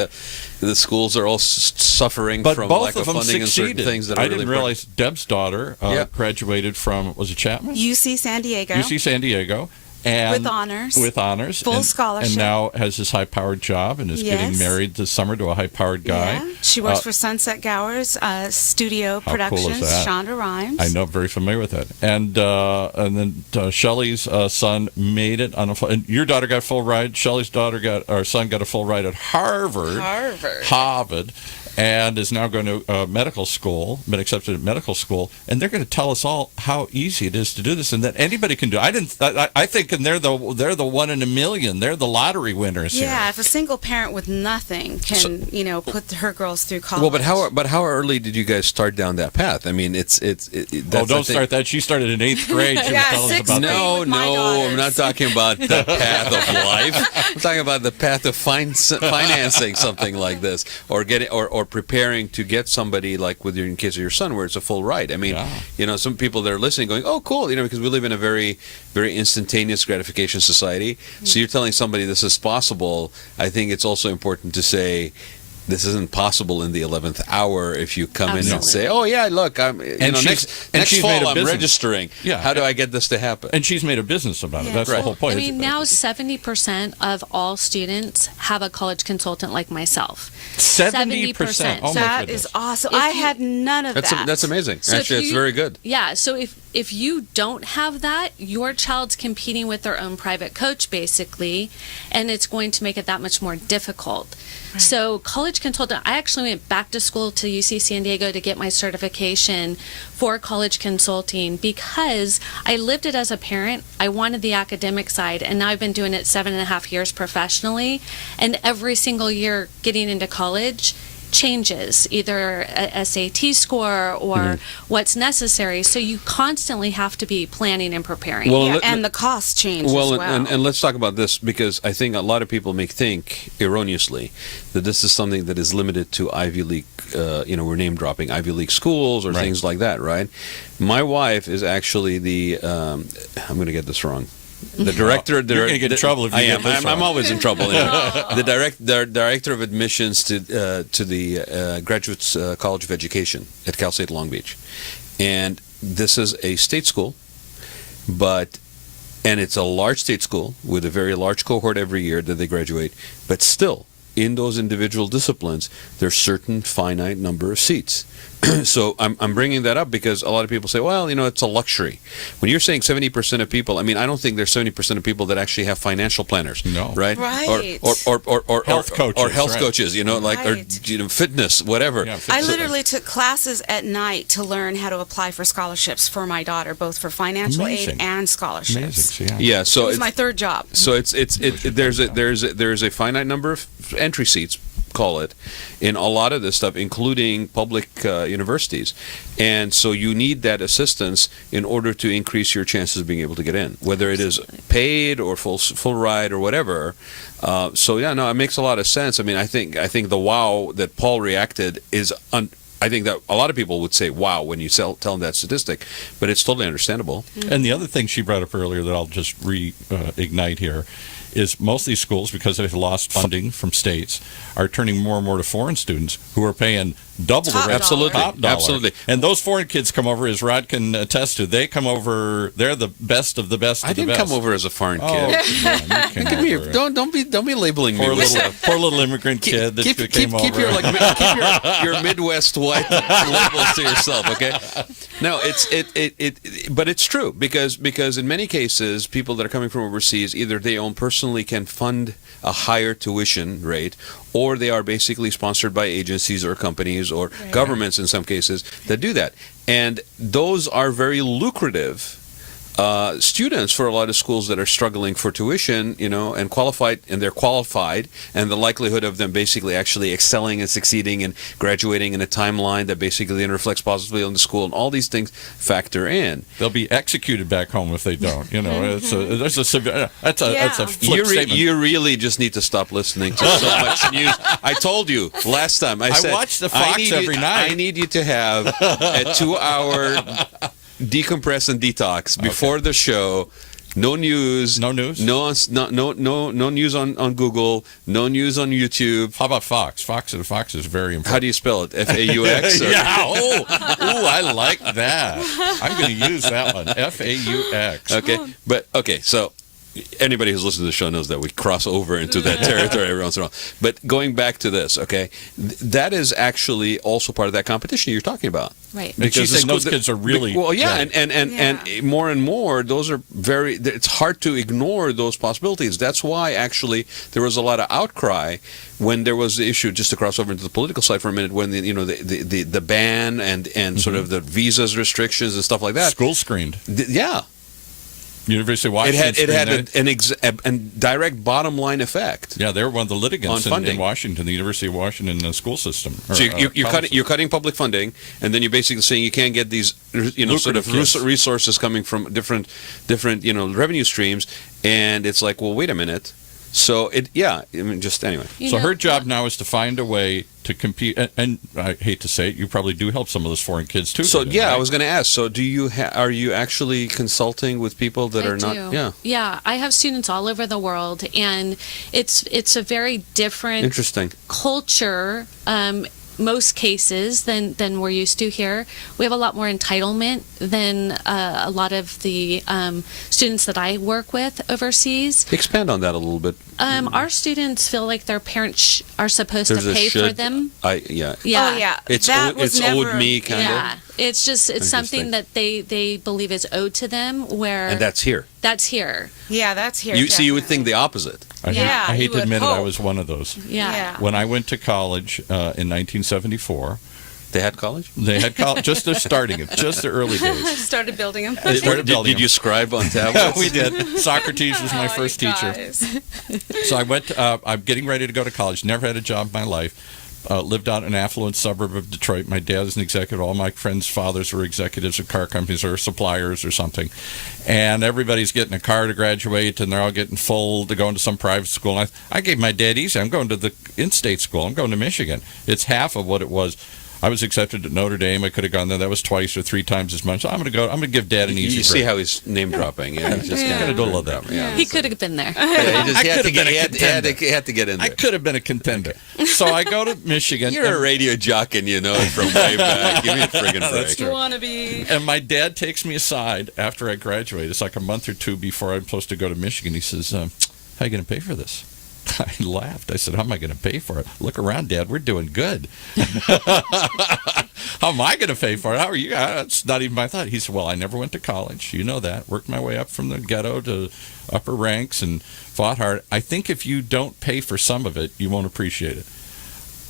the schools are all suffering But from both lack of of them funding and certain succeeded. things that are I really didn't realize Deb's daughter Yeah. graduated from, was it Chapman? UC San Diego. UC San Diego. And With honors. With honors. Full and, scholarship. And now has this high-powered job and is getting Yes. married this summer to a high-powered guy. Yeah. She works for Sunset Gower's studio How cool is productions. that? Shonda Rhimes. I know, very familiar with that. And then Shelley's son made it on and your daughter got a full ride. Shelley's son got a full ride at Harvard. And is now going to medical school, been accepted at medical school, and they're going to tell us all how easy it is to do this, and that anybody can do. I think, and they're the 1 in a million. They're the lottery winners here. Yeah, if a single parent with nothing can, put her girls through college. Well, but how early did you guys start down that path? I mean, that's don't start that. She started in 8th grade. She was telling us sixth about grade. that. with my daughters. I'm not talking about the path of life. I'm talking about the path of financing something like this, or getting or preparing to get somebody like in case of your son, where it's a full ride. I mean, some people that are listening going, "Oh, cool," because we live in a very, very instantaneous gratification society. So you're telling somebody this is possible. I think it's also important to say, this isn't possible in the 11th hour if you come in and say, "Oh yeah, look, I'm next she's fall made a I'm business. registering. Yeah. How do I get this to happen?" And she's made a business about it. That's the whole point. I mean, now 70% of all students have a college consultant like myself. 70%. Oh, my That goodness. is awesome. If I you- had none of that. That's amazing. So if Actually, it's you- very good. Yeah, so if you don't have that, your child's competing with their own private coach, basically, and it's going to make it that much more difficult. So college consultant, I actually went back to school to UC San Diego to get my certification for college consulting because I lived it as a parent. I wanted the academic side, and now I've been doing it 7.5 years professionally, and every single year getting into college changes, either a SAT score or what's necessary. So you constantly have to be planning and preparing. Well, and the costs change as well. And let's talk about this, because I think a lot of people may think erroneously that this is something that is limited to Ivy League, we're name dropping Ivy League schools or things like that, right? My wife is actually I'm going to get this wrong. The director. You're going to get in trouble if you get this I'm wrong. always in trouble. The director of admissions to the Graduate College of Education at Cal State Long Beach, and this is a state school, and it's a large state school with a very large cohort every year that they graduate. But still, in those individual disciplines, there's certain finite number of seats. So I'm bringing that up because a lot of people say, well, it's a luxury. When you're saying 70% of people, I mean, I don't think there's 70% of people that actually have financial planners. No. Right? Right. Or health coaches. Or health right. coaches, or fitness, whatever. Yeah, I fitness. literally took classes at night to learn how to apply for scholarships for my daughter, both for financial Amazing. aid and scholarships. Amazing. Yeah, so It was it's, my third job. so there's a finite number of entry seats, call it, in a lot of this stuff, including public universities. And so you need that assistance in order to increase your chances of being able to get in, whether it is paid or full ride or whatever. It makes a lot of sense. I mean, I think the wow that Paul reacted is I think that a lot of people would say wow when you tell them that statistic, but it's totally understandable. And the other thing she brought up earlier that I'll just reignite here is most of these schools, because they've lost funding from states, are turning more and more to foreign students who are paying double Top the rate. Absolutely. Top dollar. Absolutely. And those foreign kids come over, as Rod can attest to. They come over. They're the best of the best. I of the didn't best. come over as a foreign Oh, kid. come on, you came Come here. over. Don't be labeling me. Poor little immigrant kid that came over. Keep your Midwest white labels to yourself, okay? No, but it's true because in many cases, people that are coming from overseas, either they own personally can fund a higher tuition rate, or they are basically sponsored by agencies or companies or governments in some cases that do that, and those are very lucrative students for a lot of schools that are struggling for tuition, and they're qualified, and the likelihood of them basically actually excelling and succeeding and graduating in a timeline that basically then reflects positively on the school, and all these things factor in. They'll be executed back home if they don't. That's a flip statement. You really just need to stop listening to so much news. I told you last time. I said, watch the Fox every night. I need you to have a 2-hour decompress and detox before the show. No news. No news? No news on Google. No news on YouTube. How about Fox? Fox is very important. How do you spell it? F-A-U-X? Yeah. I like that. I'm going to use that one. F-A-U-X. Okay, so anybody who's listened to the show knows that we cross over into that territory every once in a while. But going back to this, okay, that is actually also part of that competition you're talking about. Right. Because she's saying those kids are really... Well, yeah, right. and more and more, those are it's hard to ignore those possibilities. That's why, actually, there was a lot of outcry when there was the issue, just to cross over into the political side for a minute, when the ban and sort of the visas restrictions and stuff like that. School screened. Yeah. University of Washington. It had a direct bottom line effect. Yeah, they were one of the litigants On funding. in Washington, the University of Washington school system. So you're cutting public funding, and then you're basically saying you can't get these sort of resources coming from different revenue streams, and it's like, well, wait a minute. So anyway. So her job now is to find a way to compete, and I hate to say it, you probably do help some of those foreign kids too. So right? I was going to ask. So do you are you actually consulting with people that are not? Yeah. Yeah, I have students all over the world, and it's a very different Interesting culture. Most cases than we're used to here. We have a lot more entitlement than a lot of the students that I work with overseas. Expand on that a little bit. Our students feel like their parents are supposed to pay for them. Yeah. Oh, yeah. It's owed me kind yeah. of. It's something that they believe is owed to them. And that's here. That's here. Yeah, that's here. You would think the opposite. I hate to admit it, I was one of those. Yeah. When I went to college in 1974, They had college? they had college, just they're starting it, just the early days. Started building them. They started building Did you scribe on tablets? we did. Socrates was my first teacher. So I went. I'm getting ready to go to college. Never had a job in my life. Lived out in an affluent suburb of Detroit. My dad is an executive. All my friends' fathers were executives of car companies or suppliers or something. And everybody's getting a car to graduate, and they're all getting full to go into some private school. And I gave my dad easy. I'm going to the in-state school. I'm going to Michigan. It's half of what it was. I was accepted at Notre Dame. I could have gone there. That was twice or three times as much. So I'm going to go. I'm going to give Dad an easy. You see how he's name dropping? Yeah, he's just going to do a little of that. Yeah. He could have been there. He had to get in there. I could have been a contender. So I go to Michigan. You're a radio jock, and you know it from way back. Give me a friggin' break. You want to be. And my dad takes me aside after I graduate. It's like a month or two before I'm supposed to go to Michigan. He says, "How are you going to pay for this?" I laughed. I said, how am I going to pay for it? Look around, Dad. We're doing good. How am I going to pay for it? How are you? That's not even my thought. He said, well, I never went to college. You know that. Worked my way up from the ghetto to upper ranks and fought hard. I think if you don't pay for some of it, you won't appreciate it.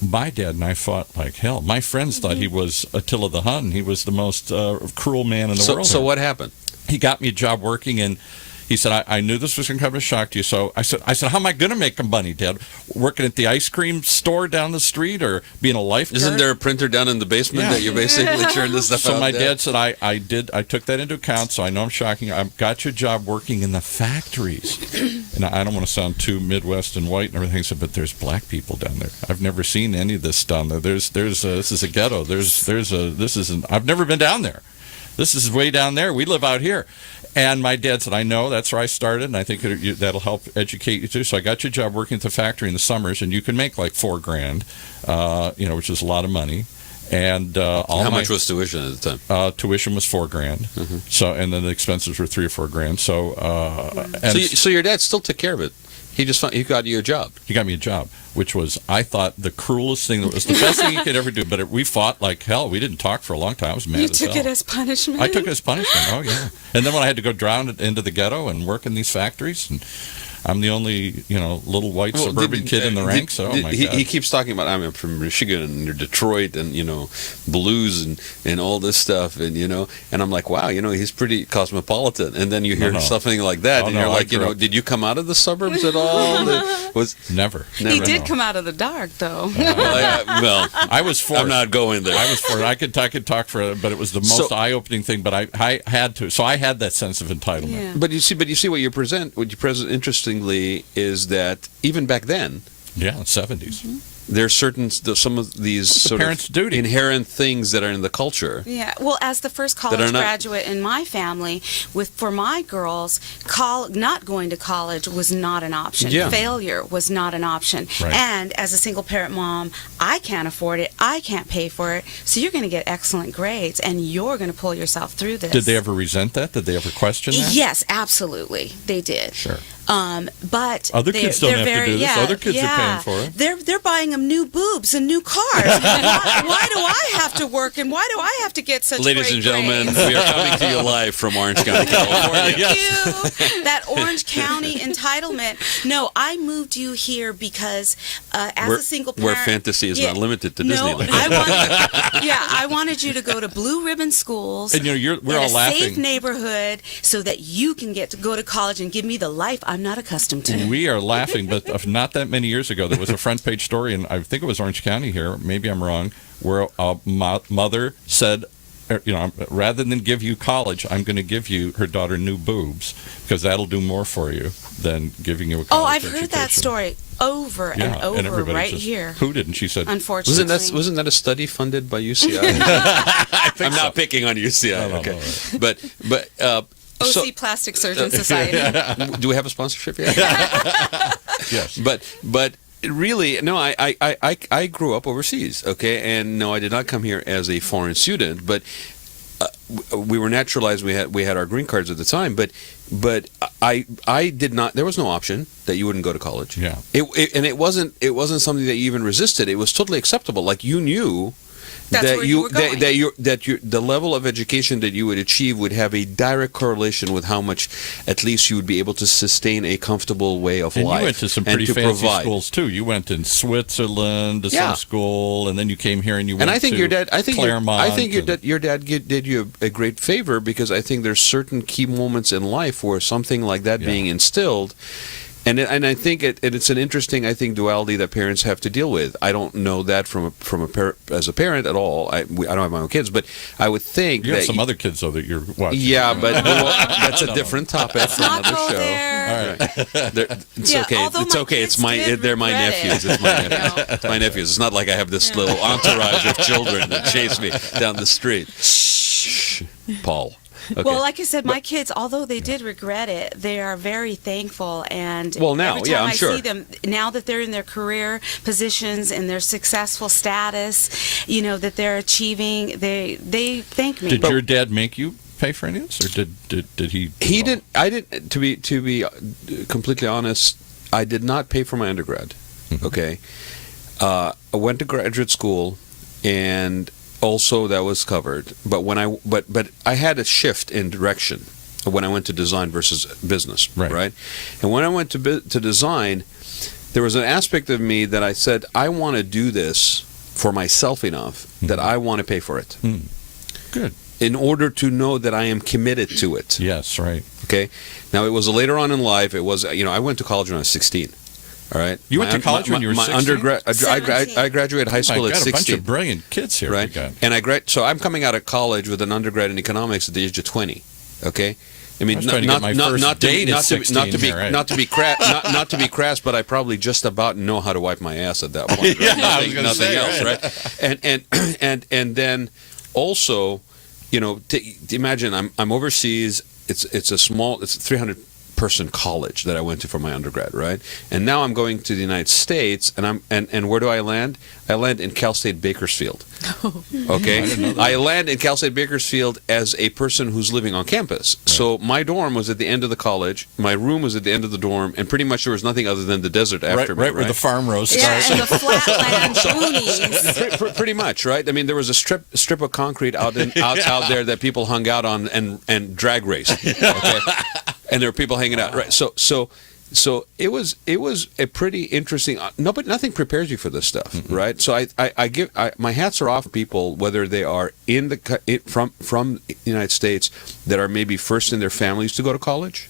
My dad and I fought like hell. My friends thought he was Attila the Hun. He was the most cruel man in the world. So what happened? He got me a job working, and he said, I knew this was going to come as a shock to you. So I said, how am I going to make money, Dad? Working at the ice cream store down the street or being a lifeguard? Isn't there a printer down in the basement that you basically churn this stuff out? So my dad said, I took that into account, so I know I'm shocking you. I've got you a job working in the factories. And I don't want to sound too Midwest and white and everything, so, but there's black people down there. I've never seen any of this down there. This is a ghetto. I've never been down there. This is way down there. We live out here. And my dad said, I know, that's where I started, and I think that'll help educate you too. So I got you a job working at the factory in the summers, and you can make like $4,000, which is a lot of money. And how much was tuition at the time? Tuition was $4,000. Mm-hmm. So, and then the expenses were $3,000 or $4,000. So your dad still took care of it. He got you a job. He got me a job, which was, I thought, the cruelest thing. That was the best thing he could ever do. But we fought like hell. We didn't talk for a long time. I was mad as hell. You took it as punishment? I took it as punishment. Oh, yeah. And then when I had to go drown into the ghetto and work in these factories, and I'm the only, little white suburban kid in the ranks. So, my God. He keeps talking about, I'm from Michigan and Detroit and, blues and all this stuff. And, and I'm like, wow, he's pretty cosmopolitan. And then you hear something like that. And you're like, did you come out of the suburbs at all? Never. He did come out of the dark, though. Well, I was forced. I'm not going there. I was forced. I could talk for it, but it was the most eye-opening thing. But I had to. So I had that sense of entitlement. Yeah. But you see what you present. What you present, interestingly, is that even back then, in the 70s, there's some of these sort parents' of duty. inherent things that are in the culture. Yeah, well, as the first college graduate in my family, for my girls, not going to college was not an option. Yeah. Failure was not an option. Right. And as a single parent mom, I can't afford it. I can't pay for it. So you're going to get excellent grades, and you're going to pull yourself through this. Did they ever resent that? Did they ever question that? Yes, absolutely, they did. Sure. But other kids don't have to do this. Other kids are paying for it. They're buying them new boobs and new cars. why do I have to work, and why do I have to get such Ladies great and gentlemen, grades? we are coming to you live from Orange County, California. Thank you. That Orange County entitlement. No, I moved you here because as a single parent, where fantasy is not limited to Disneyland. I wanted you to go to blue ribbon schools. And we're all laughing. A safe neighborhood, so that you can get to go to college and give me the life I'm not accustomed to. We are laughing, but not that many years ago, there was a front page story, and I think it was Orange County here, maybe I'm wrong, where a mother said, rather than give you college, I'm going to give you her daughter new boobs, because that'll do more for you than giving you a college education. I've heard that story over and over right here. Who didn't? She said, unfortunately. Wasn't that a study funded by UCI? I'm not picking on UCI. Okay. But OC Plastic Surgeon Society. Do we have a sponsorship yet? yes. But really, no, I grew up overseas, okay? And no, I did not come here as a foreign student, but we were naturalized. We had our green cards at the time, but I did not. There was no option that you wouldn't go to college. Yeah. It wasn't something that you even resisted. It was totally acceptable. Like you knew the level of education that you would achieve would have a direct correlation with how much, at least, you would be able to sustain a comfortable way of life. And you went to some pretty fancy schools too. You went in Switzerland to some school, and then you came here and you went to Claremont. I think your dad did you a great favor, because I think there's certain key moments in life where something like that being instilled. And I think it's an interesting, duality that parents have to deal with. I don't know that as a parent at all. I don't have my own kids, but I would think you have some other kids though that you're watching. Yeah, but that's a different topic for another show. There. All right. It's okay. It's okay. They're my nephews. It's my nephews. It's my nephews. It's not like I have this little entourage of children that chase me down the street. Shh, Paul. Okay. Well, like I said, my kids, although they did regret it, they are very thankful. And every time I see them, now that they're in their career positions and their successful status, that they're achieving, they thank me. Did your dad make you pay for any of this, or did he? He didn't. I didn't. To be completely honest, I did not pay for my undergrad. Okay, I went to graduate school, and also that was covered. But but I had a shift in direction when I went to design versus business. Right? And when I went to design, there was an aspect of me that I said, I want to do this for myself enough that I want to pay for it. Good. In order to know that I am committed to it. Yes, right. Okay. Now, it was later on in life. It was, I went to college when I was 16. All right. You went to college when you were 16? Undergrad. I graduated high school at 16. A bunch of brilliant kids here. Right. And so I'm coming out of college with an undergrad in economics at the age of 20. Okay. I mean, not to be crass, but I probably just about know how to wipe my ass at that point. Right? Nothing else, right? And then also, imagine I'm overseas. It's a 300-person college that I went to for my undergrad, right? And now I'm going to the United States, and where do I land? I land in Cal State Bakersfield. Okay, I land in Cal State Bakersfield as a person who's living on campus. Right. So my dorm was at the end of the college. My room was at the end of the dorm, and pretty much there was nothing other than the desert after me. Right where the farm roast starts. Yeah, and the flatland boonies. Pretty much, right? I mean, there was a strip of concrete out there that people hung out on and drag raced. Okay, and there were people hanging out. Right. So it was a pretty interesting. Nothing prepares you for this stuff, right? So I give my hats are off to people, whether they are from the United States that are maybe first in their families to go to college,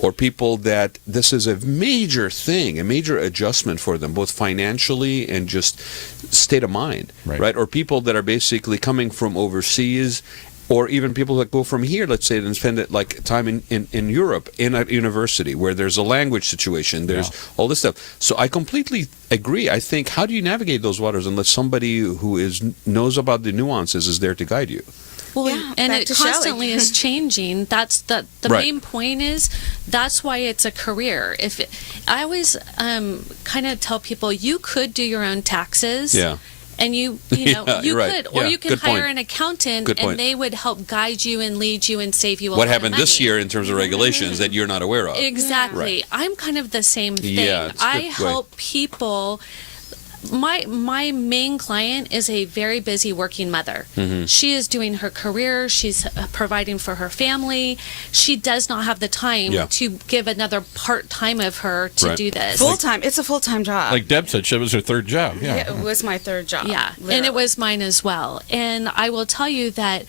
or people that this is a major thing, a major adjustment for them, both financially and just state of mind, right? Or people that are basically coming from overseas. Or even people that go from here, let's say, and spend time in Europe, in a university, where there's a language situation, there's all this stuff. So I completely agree. I think, how do you navigate those waters unless somebody who knows about the nuances is there to guide you? Well, and it constantly is changing. That's the main point is that's why it's a career. I always kind of tell people, you could do your own taxes. Yeah. And you could, or you can hire an accountant, and they would help guide you and lead you and save you a lot of money. What happened this year in terms of regulations that you're not aware of? Exactly. Right. I'm kind of the same thing. Yeah, I help people. My main client is a very busy working mother. She is doing her career. She's providing for her family. She does not have the time to give another part-time of her to do this. Full-time. It's a full-time job. Like Deb said, it was her third job. Yeah, it was my third job. Yeah, literally. And it was mine as well. And I will tell you that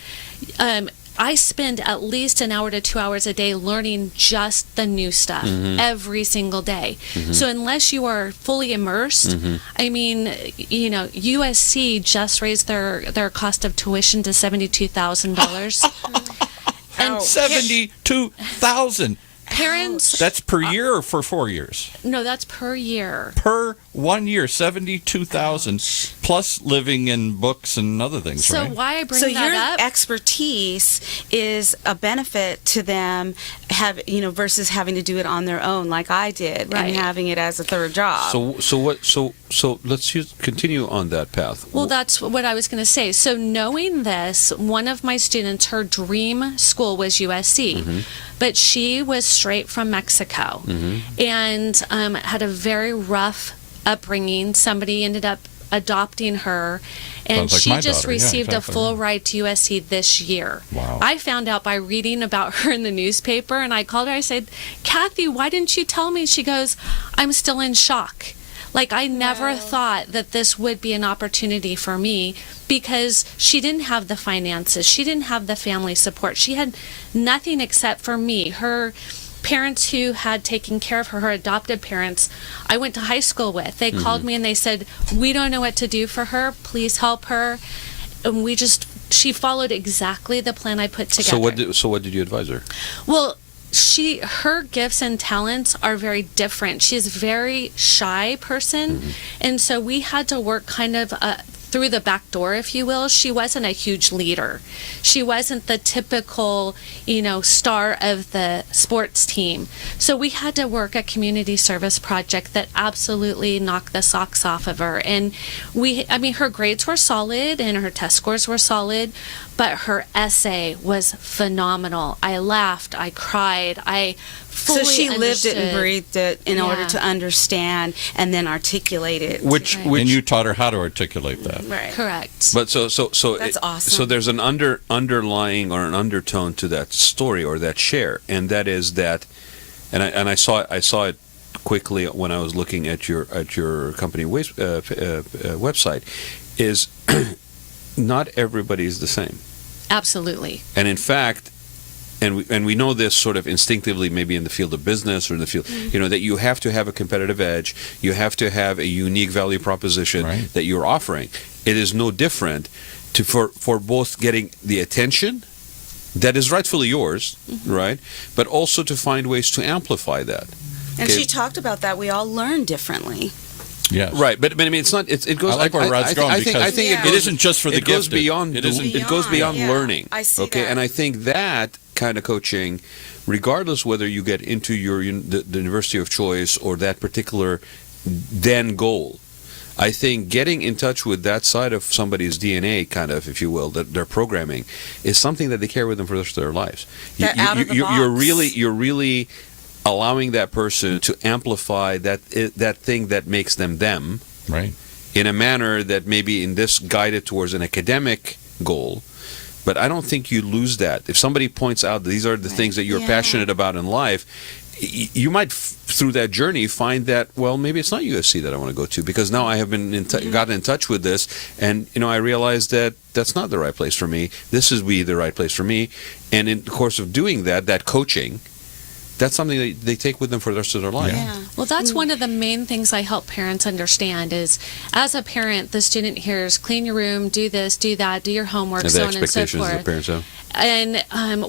I spend at least an hour to 2 hours a day learning just the new stuff every single day. So unless you are fully immersed, I mean, USC just raised their cost of tuition to $72,000. And $72,000. Parents. That's per year or for 4 years? No, that's per year. Per 1 year, 72,000 plus living and books and other things. So right? why I bring that your up? expertise is a benefit to them, versus having to do it on their own, like I did, and having it as a third job. So let's continue on that path. Well, that's what I was going to say. So knowing this, one of my students, her dream school was USC. But she was straight from Mexico and had a very rough upbringing. Somebody ended up adopting her, and she just received a full ride to USC this year. Wow. I found out by reading about her in the newspaper, and I called her. I said, Kathy, why didn't you tell me? She goes, I'm still in shock. Like, I never thought that this would be an opportunity for me, because she didn't have the finances. She didn't have the family support. She had nothing except for me. Her parents who had taken care of her, her adopted parents, I went to high school with. They called me and they said, we don't know what to do for her. Please help her. And she followed exactly the plan I put together. So what did you advise her? Well, her gifts and talents are very different. She's a very shy person, and so we had to work kind of through the back door, if you will. She wasn't a huge leader. She wasn't the typical, star of the sports team. So we had to work a community service project that absolutely knocked the socks off of her. And her grades were solid and her test scores were solid, but her essay was phenomenal. I laughed, I cried, I fully So she lived it and understood. breathed it in order Yeah. to understand and then articulate it. Which And you taught her how to articulate that. Right. Correct. But so That's awesome. So there's an underlying or an undertone to that story or that share, and that is that, and I saw it quickly when I was looking at your company website, is not everybody is the same, Absolutely. and in fact. And we know this sort of instinctively, maybe in the field of business or in the field, that you have to have a competitive edge. You have to have a unique value proposition Right. that you're offering. It is no different for both getting the attention that is rightfully yours, right? But also to find ways to amplify that. And Okay. she talked about that. We all learn differently. Yes. Right, but I mean, it's not. It goes. I like where Rod's going I think because it Yeah. goes, it isn't just for the it goes gifted. beyond. It isn't. It goes beyond Yeah, learning. I see okay, that. and I think that kind of coaching, regardless whether you get into the university of choice or that particular then goal, I think getting in touch with that side of somebody's DNA, kind of, if you will, that their programming, is something that they carry with them for the rest of their lives. That out of the You're box. really allowing that person to amplify that thing that makes them them Right. in a manner that maybe in this guided towards an academic goal. But I don't think you lose that. If somebody points out that these are the things that you're Yeah. passionate about in life, you might through that journey find that, well, maybe it's not USC that I want to go to, because now I have been gotten in touch with this, and I realized that that's not the right place for me. This is the right place for me. And in the course of doing that coaching, that's something that they take with them for the rest of their life. Yeah. Well, that's one of the main things I help parents understand is, as a parent, the student hears, clean your room, do this, do that, do your homework, And so the on and so expectations that forth. parents have. And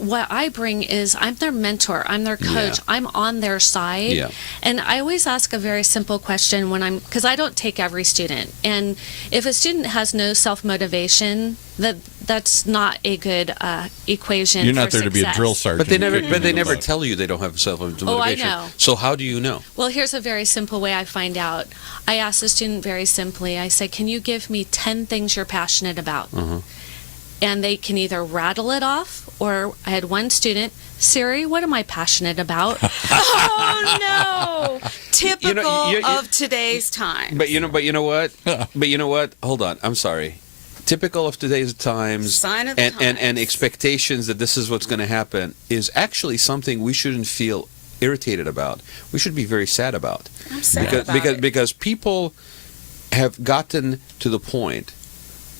what I bring is I'm their mentor, I'm their coach, Yeah. I'm on their side. Yeah. And I always ask a very simple question because I don't take every student. And if a student has no self-motivation, that's not a good equation. You're not for there to be a success. drill sergeant. But they never, kicking people never butt. tell you they don't have self-motivation. Oh, I know. So how do you know? Well, here's a very simple way I find out. I ask the student very simply, I say, can you give me 10 things you're passionate about? And they can either rattle it off, or I had one student, Siri, what am I passionate about? Oh no! Typical you- of today's time. But you know what? Hold on. I'm sorry. Typical of today's times, Sign of the and times. expectations that this is what's going to happen is actually something we shouldn't feel irritated about. We should be very sad about. I'm sad because about it. because people have gotten to the point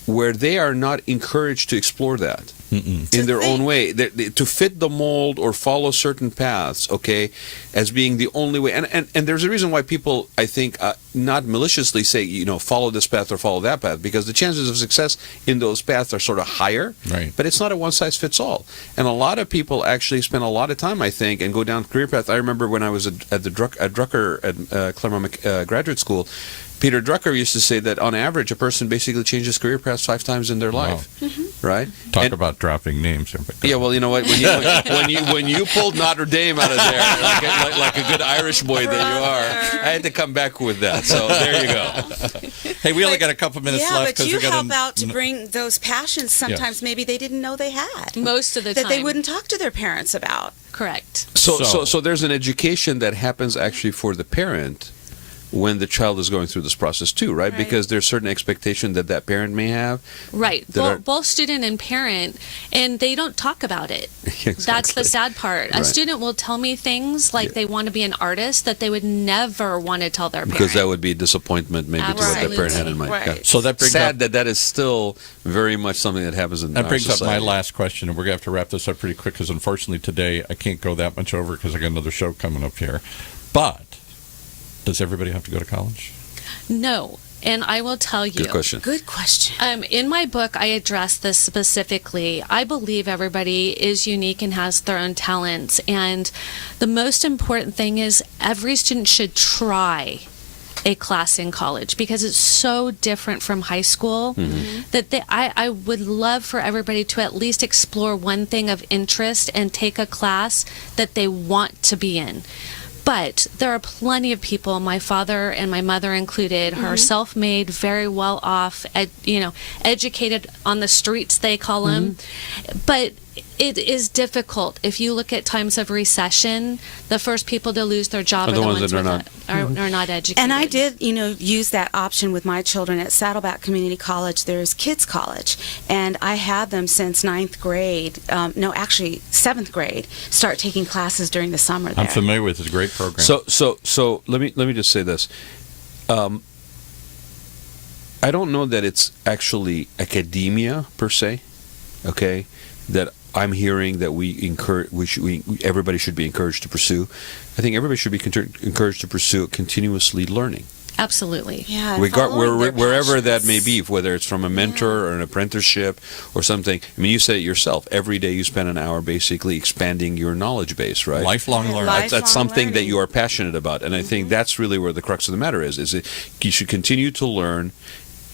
where they are not encouraged to explore that in their own way, to fit the mold or follow certain paths, okay, as being the only way. And there's a reason why people, I think, not maliciously say, follow this path or follow that path, because the chances of success in those paths are sort of higher. Right. But it's not a one-size-fits-all. And a lot of people actually spend a lot of time, I think, and go down career path. I remember when I was at Drucker at Claremont Graduate School, Peter Drucker used to say that on average, a person basically changes career paths 5 times in their life, right? Talk And- about dropping names. Yeah, well, you know what? When you pulled Notre Dame out of there, like a good Irish boy that you are, I had to come back with that. So there you go. Hey, we only got a couple minutes Yeah, left but you we got help out to bring those passions sometimes maybe they didn't know they had. Most of the That time. they wouldn't talk to their parents about. Correct. So there's an education that happens actually for the parent when the child is going through this process too, right? Right. Because there's certain expectation that parent may have. Right. that are- Both student and parent, and they don't talk about it. That's Exactly. the sad part. Right. A student will tell me things like they want to be an artist that they would never want to tell their parent. Because that would be disappointment maybe to what that parent had in mind. Right. Yeah. So that brings Sad up, that is still very much something that happens in that our brings up my society. last question, and we're going to have to wrap this up pretty quick because unfortunately today I can't go that much over because I got another show coming up here. But does everybody have to go to college? No. And I will tell you. Good question. Good question. In my book, I address this specifically. I believe everybody is unique and has their own talents. And the most important thing is every student should try a class in college because it's so different from high school that I would love for everybody to at least explore one thing of interest and take a class that they want to be in. But there are plenty of people, my father and my mother included, who are self-made, very well off, educated on the streets, they call them. But It is difficult. If you look at times of recession, the first people to lose their job are the ones that are not educated. And I did, use that option with my children at Saddleback Community College. There's Kids College, and I had them since ninth grade. No, actually 7th grade. Start taking classes during the summer there. I'm familiar with it. It's a great program. So let me just say this. I don't know that it's actually academia per se. Okay, that I'm hearing that everybody should be encouraged to pursue. I think everybody should be encouraged to pursue continuously learning. Absolutely. Yeah. Wherever that may be, whether it's from a mentor or an apprenticeship or something. I mean, you said it yourself. Every day you spend an hour basically expanding your knowledge base, right? Lifelong learning. That's something that you are passionate about. And I think that's really where the crux of the matter is that you should continue to learn,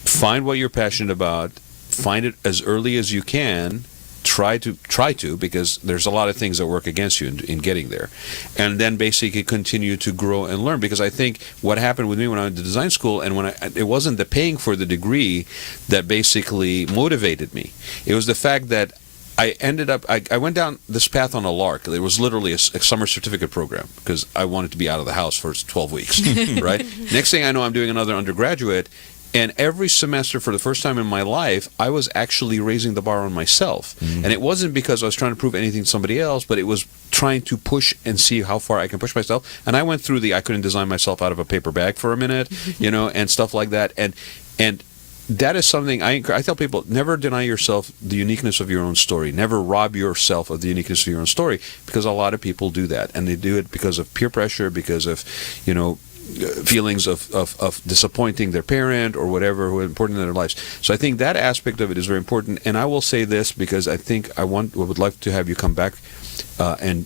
find what you're passionate about, find it as early as you can, try to, because there's a lot of things that work against you in getting there, and then basically continue to grow and learn. Because I think what happened with me when I went to design school, and it wasn't the paying for the degree that basically motivated me. It was the fact that I ended up, I went down this path on a lark. It was literally a summer certificate program because I wanted to be out of the house for 12 weeks, right? Next thing I know, I'm doing another undergraduate. And every semester, for the first time in my life, I was actually raising the bar on myself. And it wasn't because I was trying to prove anything to somebody else, but it was trying to push and see how far I can push myself. And I went through I couldn't design myself out of a paper bag for a minute, and stuff like that. And that is something I tell people, never deny yourself the uniqueness of your own story. Never rob yourself of the uniqueness of your own story, because a lot of people do that. And they do it because of peer pressure, because of, feelings of disappointing their parent or whatever who is important in their lives. So I think that aspect of it is very important. And I will say this because I think I would like to have you come back and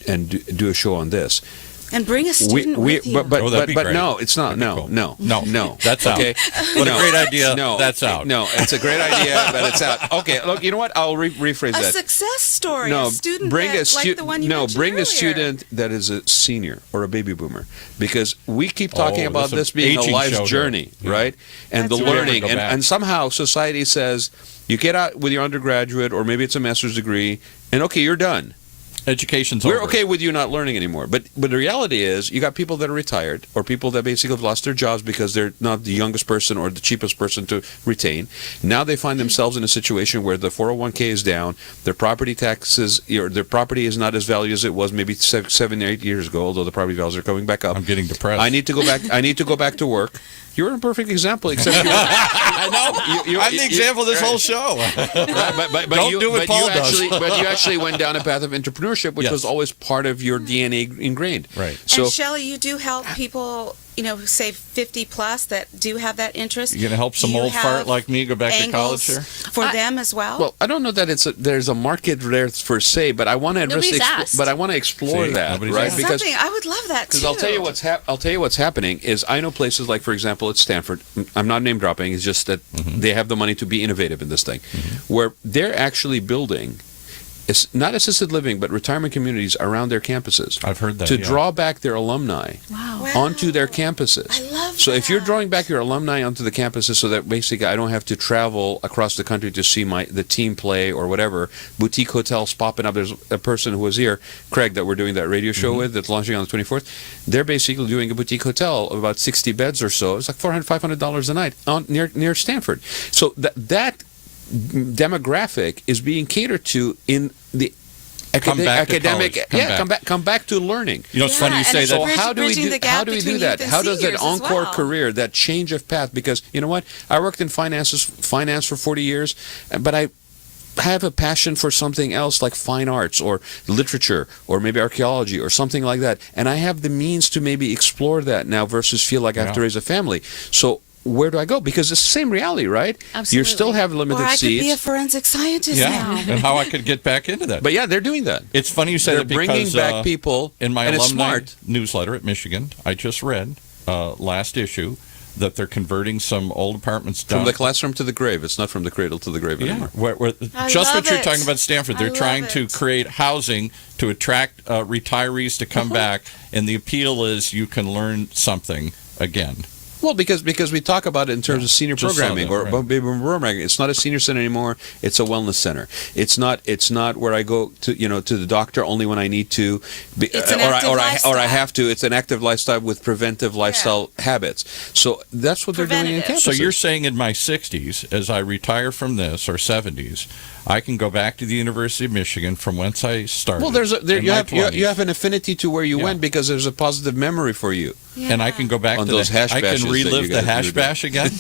do a show on this. And bring a student with you. But great. no, it's not. That'd No, be cool. no. That's out. Okay. What a great idea. No, that's out. No, it's a great idea, but it's out. Okay, look, you know what? I'll rephrase A that. success story. No, a student bring that, like the one you mentioned bring earlier. a student that is a senior or a baby boomer, because we keep talking about this being a aging life show journey, here. right? And That's the right. learning, Go back. and somehow society says you get out with your undergraduate or maybe it's a master's degree, and okay, you're done. Education's We're over. okay with you not learning anymore. But the reality is you got people that are retired or people that basically have lost their jobs because they're not the youngest person or the cheapest person to retain. Now they find themselves in a situation where the 401k is down, their property taxes, their property is not as valued as it was maybe 7 or 8 years ago, although the property values are coming back up. I'm getting depressed. I need to go back to work. You're a perfect example, except I know. I'm the example of this whole show. But Don't do what Paul does. But you actually went down a path of entrepreneurship, which Yes. was always part of your DNA ingrained. Right. So And Shelley, you do help people, say 50 plus that do have that interest. You going to help some Do you old fart have like me go back to college angles here? for them as well? well, I don't know that there's a market there per se, but I want to Nobody's asked. explore See, that, nobody's right? asked. Because something I would love that too. Because I'll tell you what's happening is I know places like, for example, at Stanford. I'm not name dropping. It's just that they have the money to be innovative in this thing, where they're actually building, it's not assisted living, but retirement communities around their campuses. I've heard that. to yeah. draw back their alumni Wow. onto their campuses. I love So if you're that. drawing back your alumni onto the campuses so that basically I don't have to travel across the country to see the team play or whatever, boutique hotels popping up. There's a person who was here, Craig, that we're doing that radio show with that's launching on the 24th. They're basically doing a boutique hotel of about 60 beds or so. It's like $400, $500 a night near Stanford. So that demographic is being catered to in the Come back to academic, college. come back to learning. You know, it's funny you and say it's that. So bridge- how do we bridging do the gap how do we do between that? youth and How does that seniors as encore well. career, that change of path? Because you know what, I worked in finance for 40 years, but I have a passion for something else like fine arts or literature or maybe archaeology or something like that, and I have the means to maybe explore that now versus feel like I have to raise a family. So where do I go? Because it's the same reality, right? Absolutely. You still have limited or I could seats. be a forensic scientist Yeah, now. and how I could get back into that. But yeah, they're doing that. It's funny you say They're that because bringing back people, in my and it's alumni smart. newsletter at Michigan, I just read last issue that they're converting some old apartments down. From the classroom to the grave. It's not from the cradle to the grave Yeah, anymore. I just love what you're it. talking about, Stanford. I They're love trying to it. create housing to attract retirees to come back, and the appeal is you can learn something again. Well, because we talk about it in terms of senior Just programming saw that, or right. baby boom programming. It's not a senior center anymore. It's a wellness center. It's not where I go to to the doctor only when I need to, It's an active or I lifestyle. have to. It's an active lifestyle with preventive lifestyle habits. So that's what they're doing in Preventative. campuses. So you're saying in my 60s, as I retire from this, or 70s, I can go back to the University of Michigan from whence I started. well, in you my have 20s, you have an affinity to where you Yeah. went because there's a positive memory for you. and I can go back On to those hash I bashes can that relive you the guys hash do. bash again.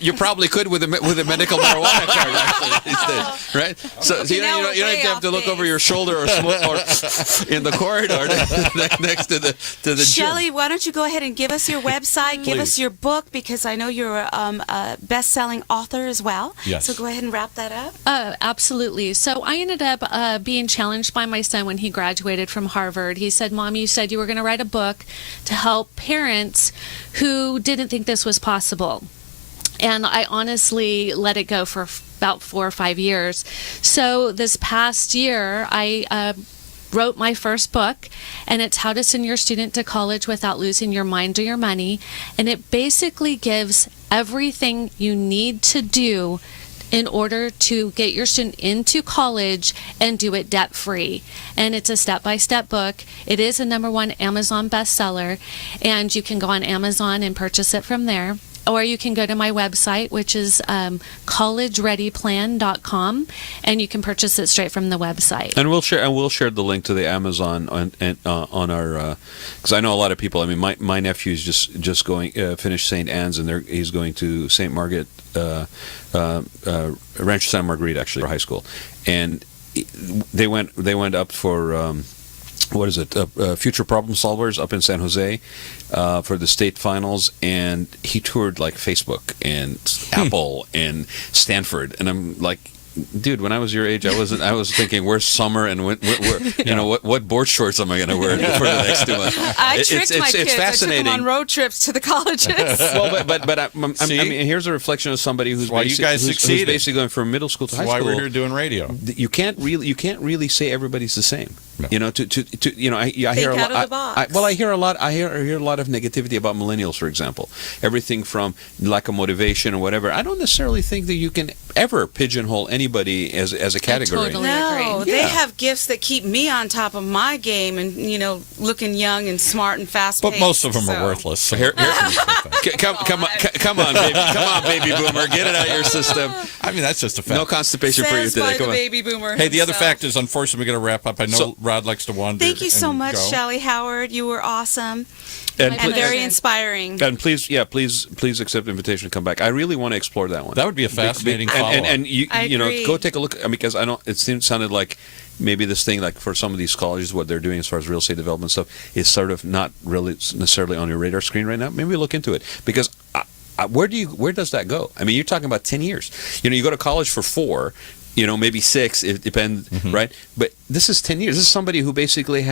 You probably could with a medical marijuana card, actually, these days, right? So you now don't we're have way to have to off look over base. your shoulder or smoke or in the corridor next to the gym. Shelley, why don't you go ahead and give us your website, give us Please. your book, because I know you're a best-selling author as well. Yes. So go ahead and wrap that up. Absolutely. So I ended up being challenged by my son when he graduated from Harvard. He said, "Mom, you said you were going to write a book to help parents who didn't think this was possible." And I honestly let it go for about 4 or 5 years. So this past year, I wrote my first book, and it's How to Send Your Student to College Without Losing Your Mind or Your Money. And it basically gives everything you need to do in order to get your student into college and do it debt-free. And it's a step-by-step book. It is a #1 Amazon bestseller, and you can go on Amazon and purchase it from there. Or you can go to my website, which is collegereadyplan.com, and you can purchase it straight from the website. And we'll share the link to the Amazon on our because I know a lot of people. I mean, my nephew's just going finished St. Anne's, and he's going to St. Margaret Rancho Santa Margarita, actually, for high school, and they went up for what is it? Future Problem Solvers up in San Jose for the state finals, and he toured like Facebook and Apple and Stanford, and I'm like, dude, when I was your age, I was thinking, where's summer and what board shorts am I going to wear for the next 2 months? I tricked my it's kids. fascinating. I took them on road trips to the colleges. Well, but I See? mean, here's a reflection of somebody who's why you guys who's succeeded. basically going from middle school to That's high why school. we're here doing radio. You can't really say everybody's the same. No. You know, I hear a out lot. of the box. I hear a lot. I hear a lot of negativity about millennials, for example. Everything from lack of motivation or whatever. I don't necessarily think that you can ever pigeonhole anybody as a category. totally No, agree. they Yeah. have gifts that keep me on top of my game and, looking young and smart and fast-paced. But most of them are so. worthless. So. Come on, baby boomer, get it out of your system. I mean, that's just a fact. No constipation for you Says by today. the Come on. baby boomer. Hey, the other himself. fact is, unfortunately, we're going to wrap up. I know So- Rod likes to wander. Thank you so and much, go. Shelley Howard. You were awesome And and please- very inspiring. And please accept the invitation to come back. I really want to explore that one. That would be a fascinating and, follow-up. and you I agree. go take a look. Because I know it sounded like maybe this thing, like for some of these colleges, what they're doing as far as real estate development stuff is sort of not really necessarily on your radar screen right now. Maybe look into it, because where does that go? I mean, you're talking about 10 years. You go to college for 4. Maybe 6. It depends, right? But this is 10 years. This is somebody who basically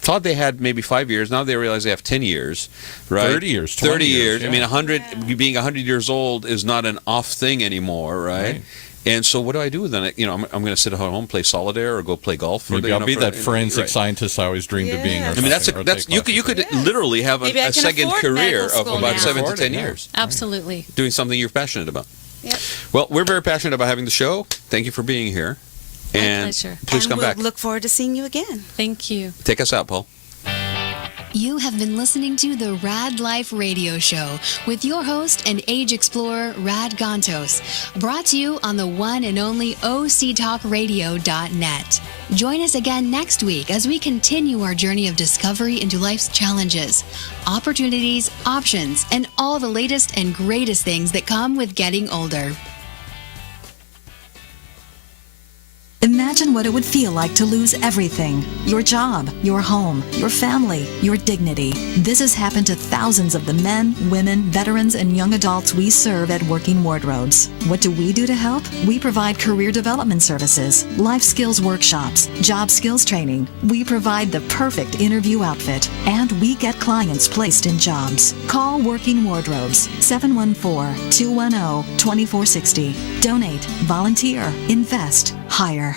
thought they had maybe 5 years. Now they realize they have 10 years, right? 30 years, 20 30 years. years, I mean, yeah. 100 being 100 years old is not an off thing anymore, right? And so what do I do then? I'm going to sit at home, play solitaire, or go play golf. Maybe I'll be that forensic right. scientist I always dreamed of being. Or I mean, that's something, or that's take you classes. could literally have Maybe I a can second afford career medical of school about now. 7 to Afford it, 10 yeah. years Absolutely. doing something you're passionate about. Yep. Well, we're very passionate about having the show. Thank you for being here. My And pleasure. please and come we'll back. look forward to seeing you again. Thank you. Take us out, Paul. You have been listening to the Rad Life Radio Show with your host and age explorer, Rad Gantos, brought to you on the one and only octalkradio.net. Join us again next week as we continue our journey of discovery into life's challenges, opportunities, options, and all the latest and greatest things that come with getting older. Imagine what it would feel like to lose everything: your job, your home, your family, your dignity. This has happened to thousands of the men, women, veterans, and young adults we serve at Working Wardrobes. What do we do to help? We provide career development services, life skills workshops, job skills training. We provide the perfect interview outfit, and we get clients placed in jobs. Call Working Wardrobes, 714-210-2460. Donate, volunteer, invest, hire.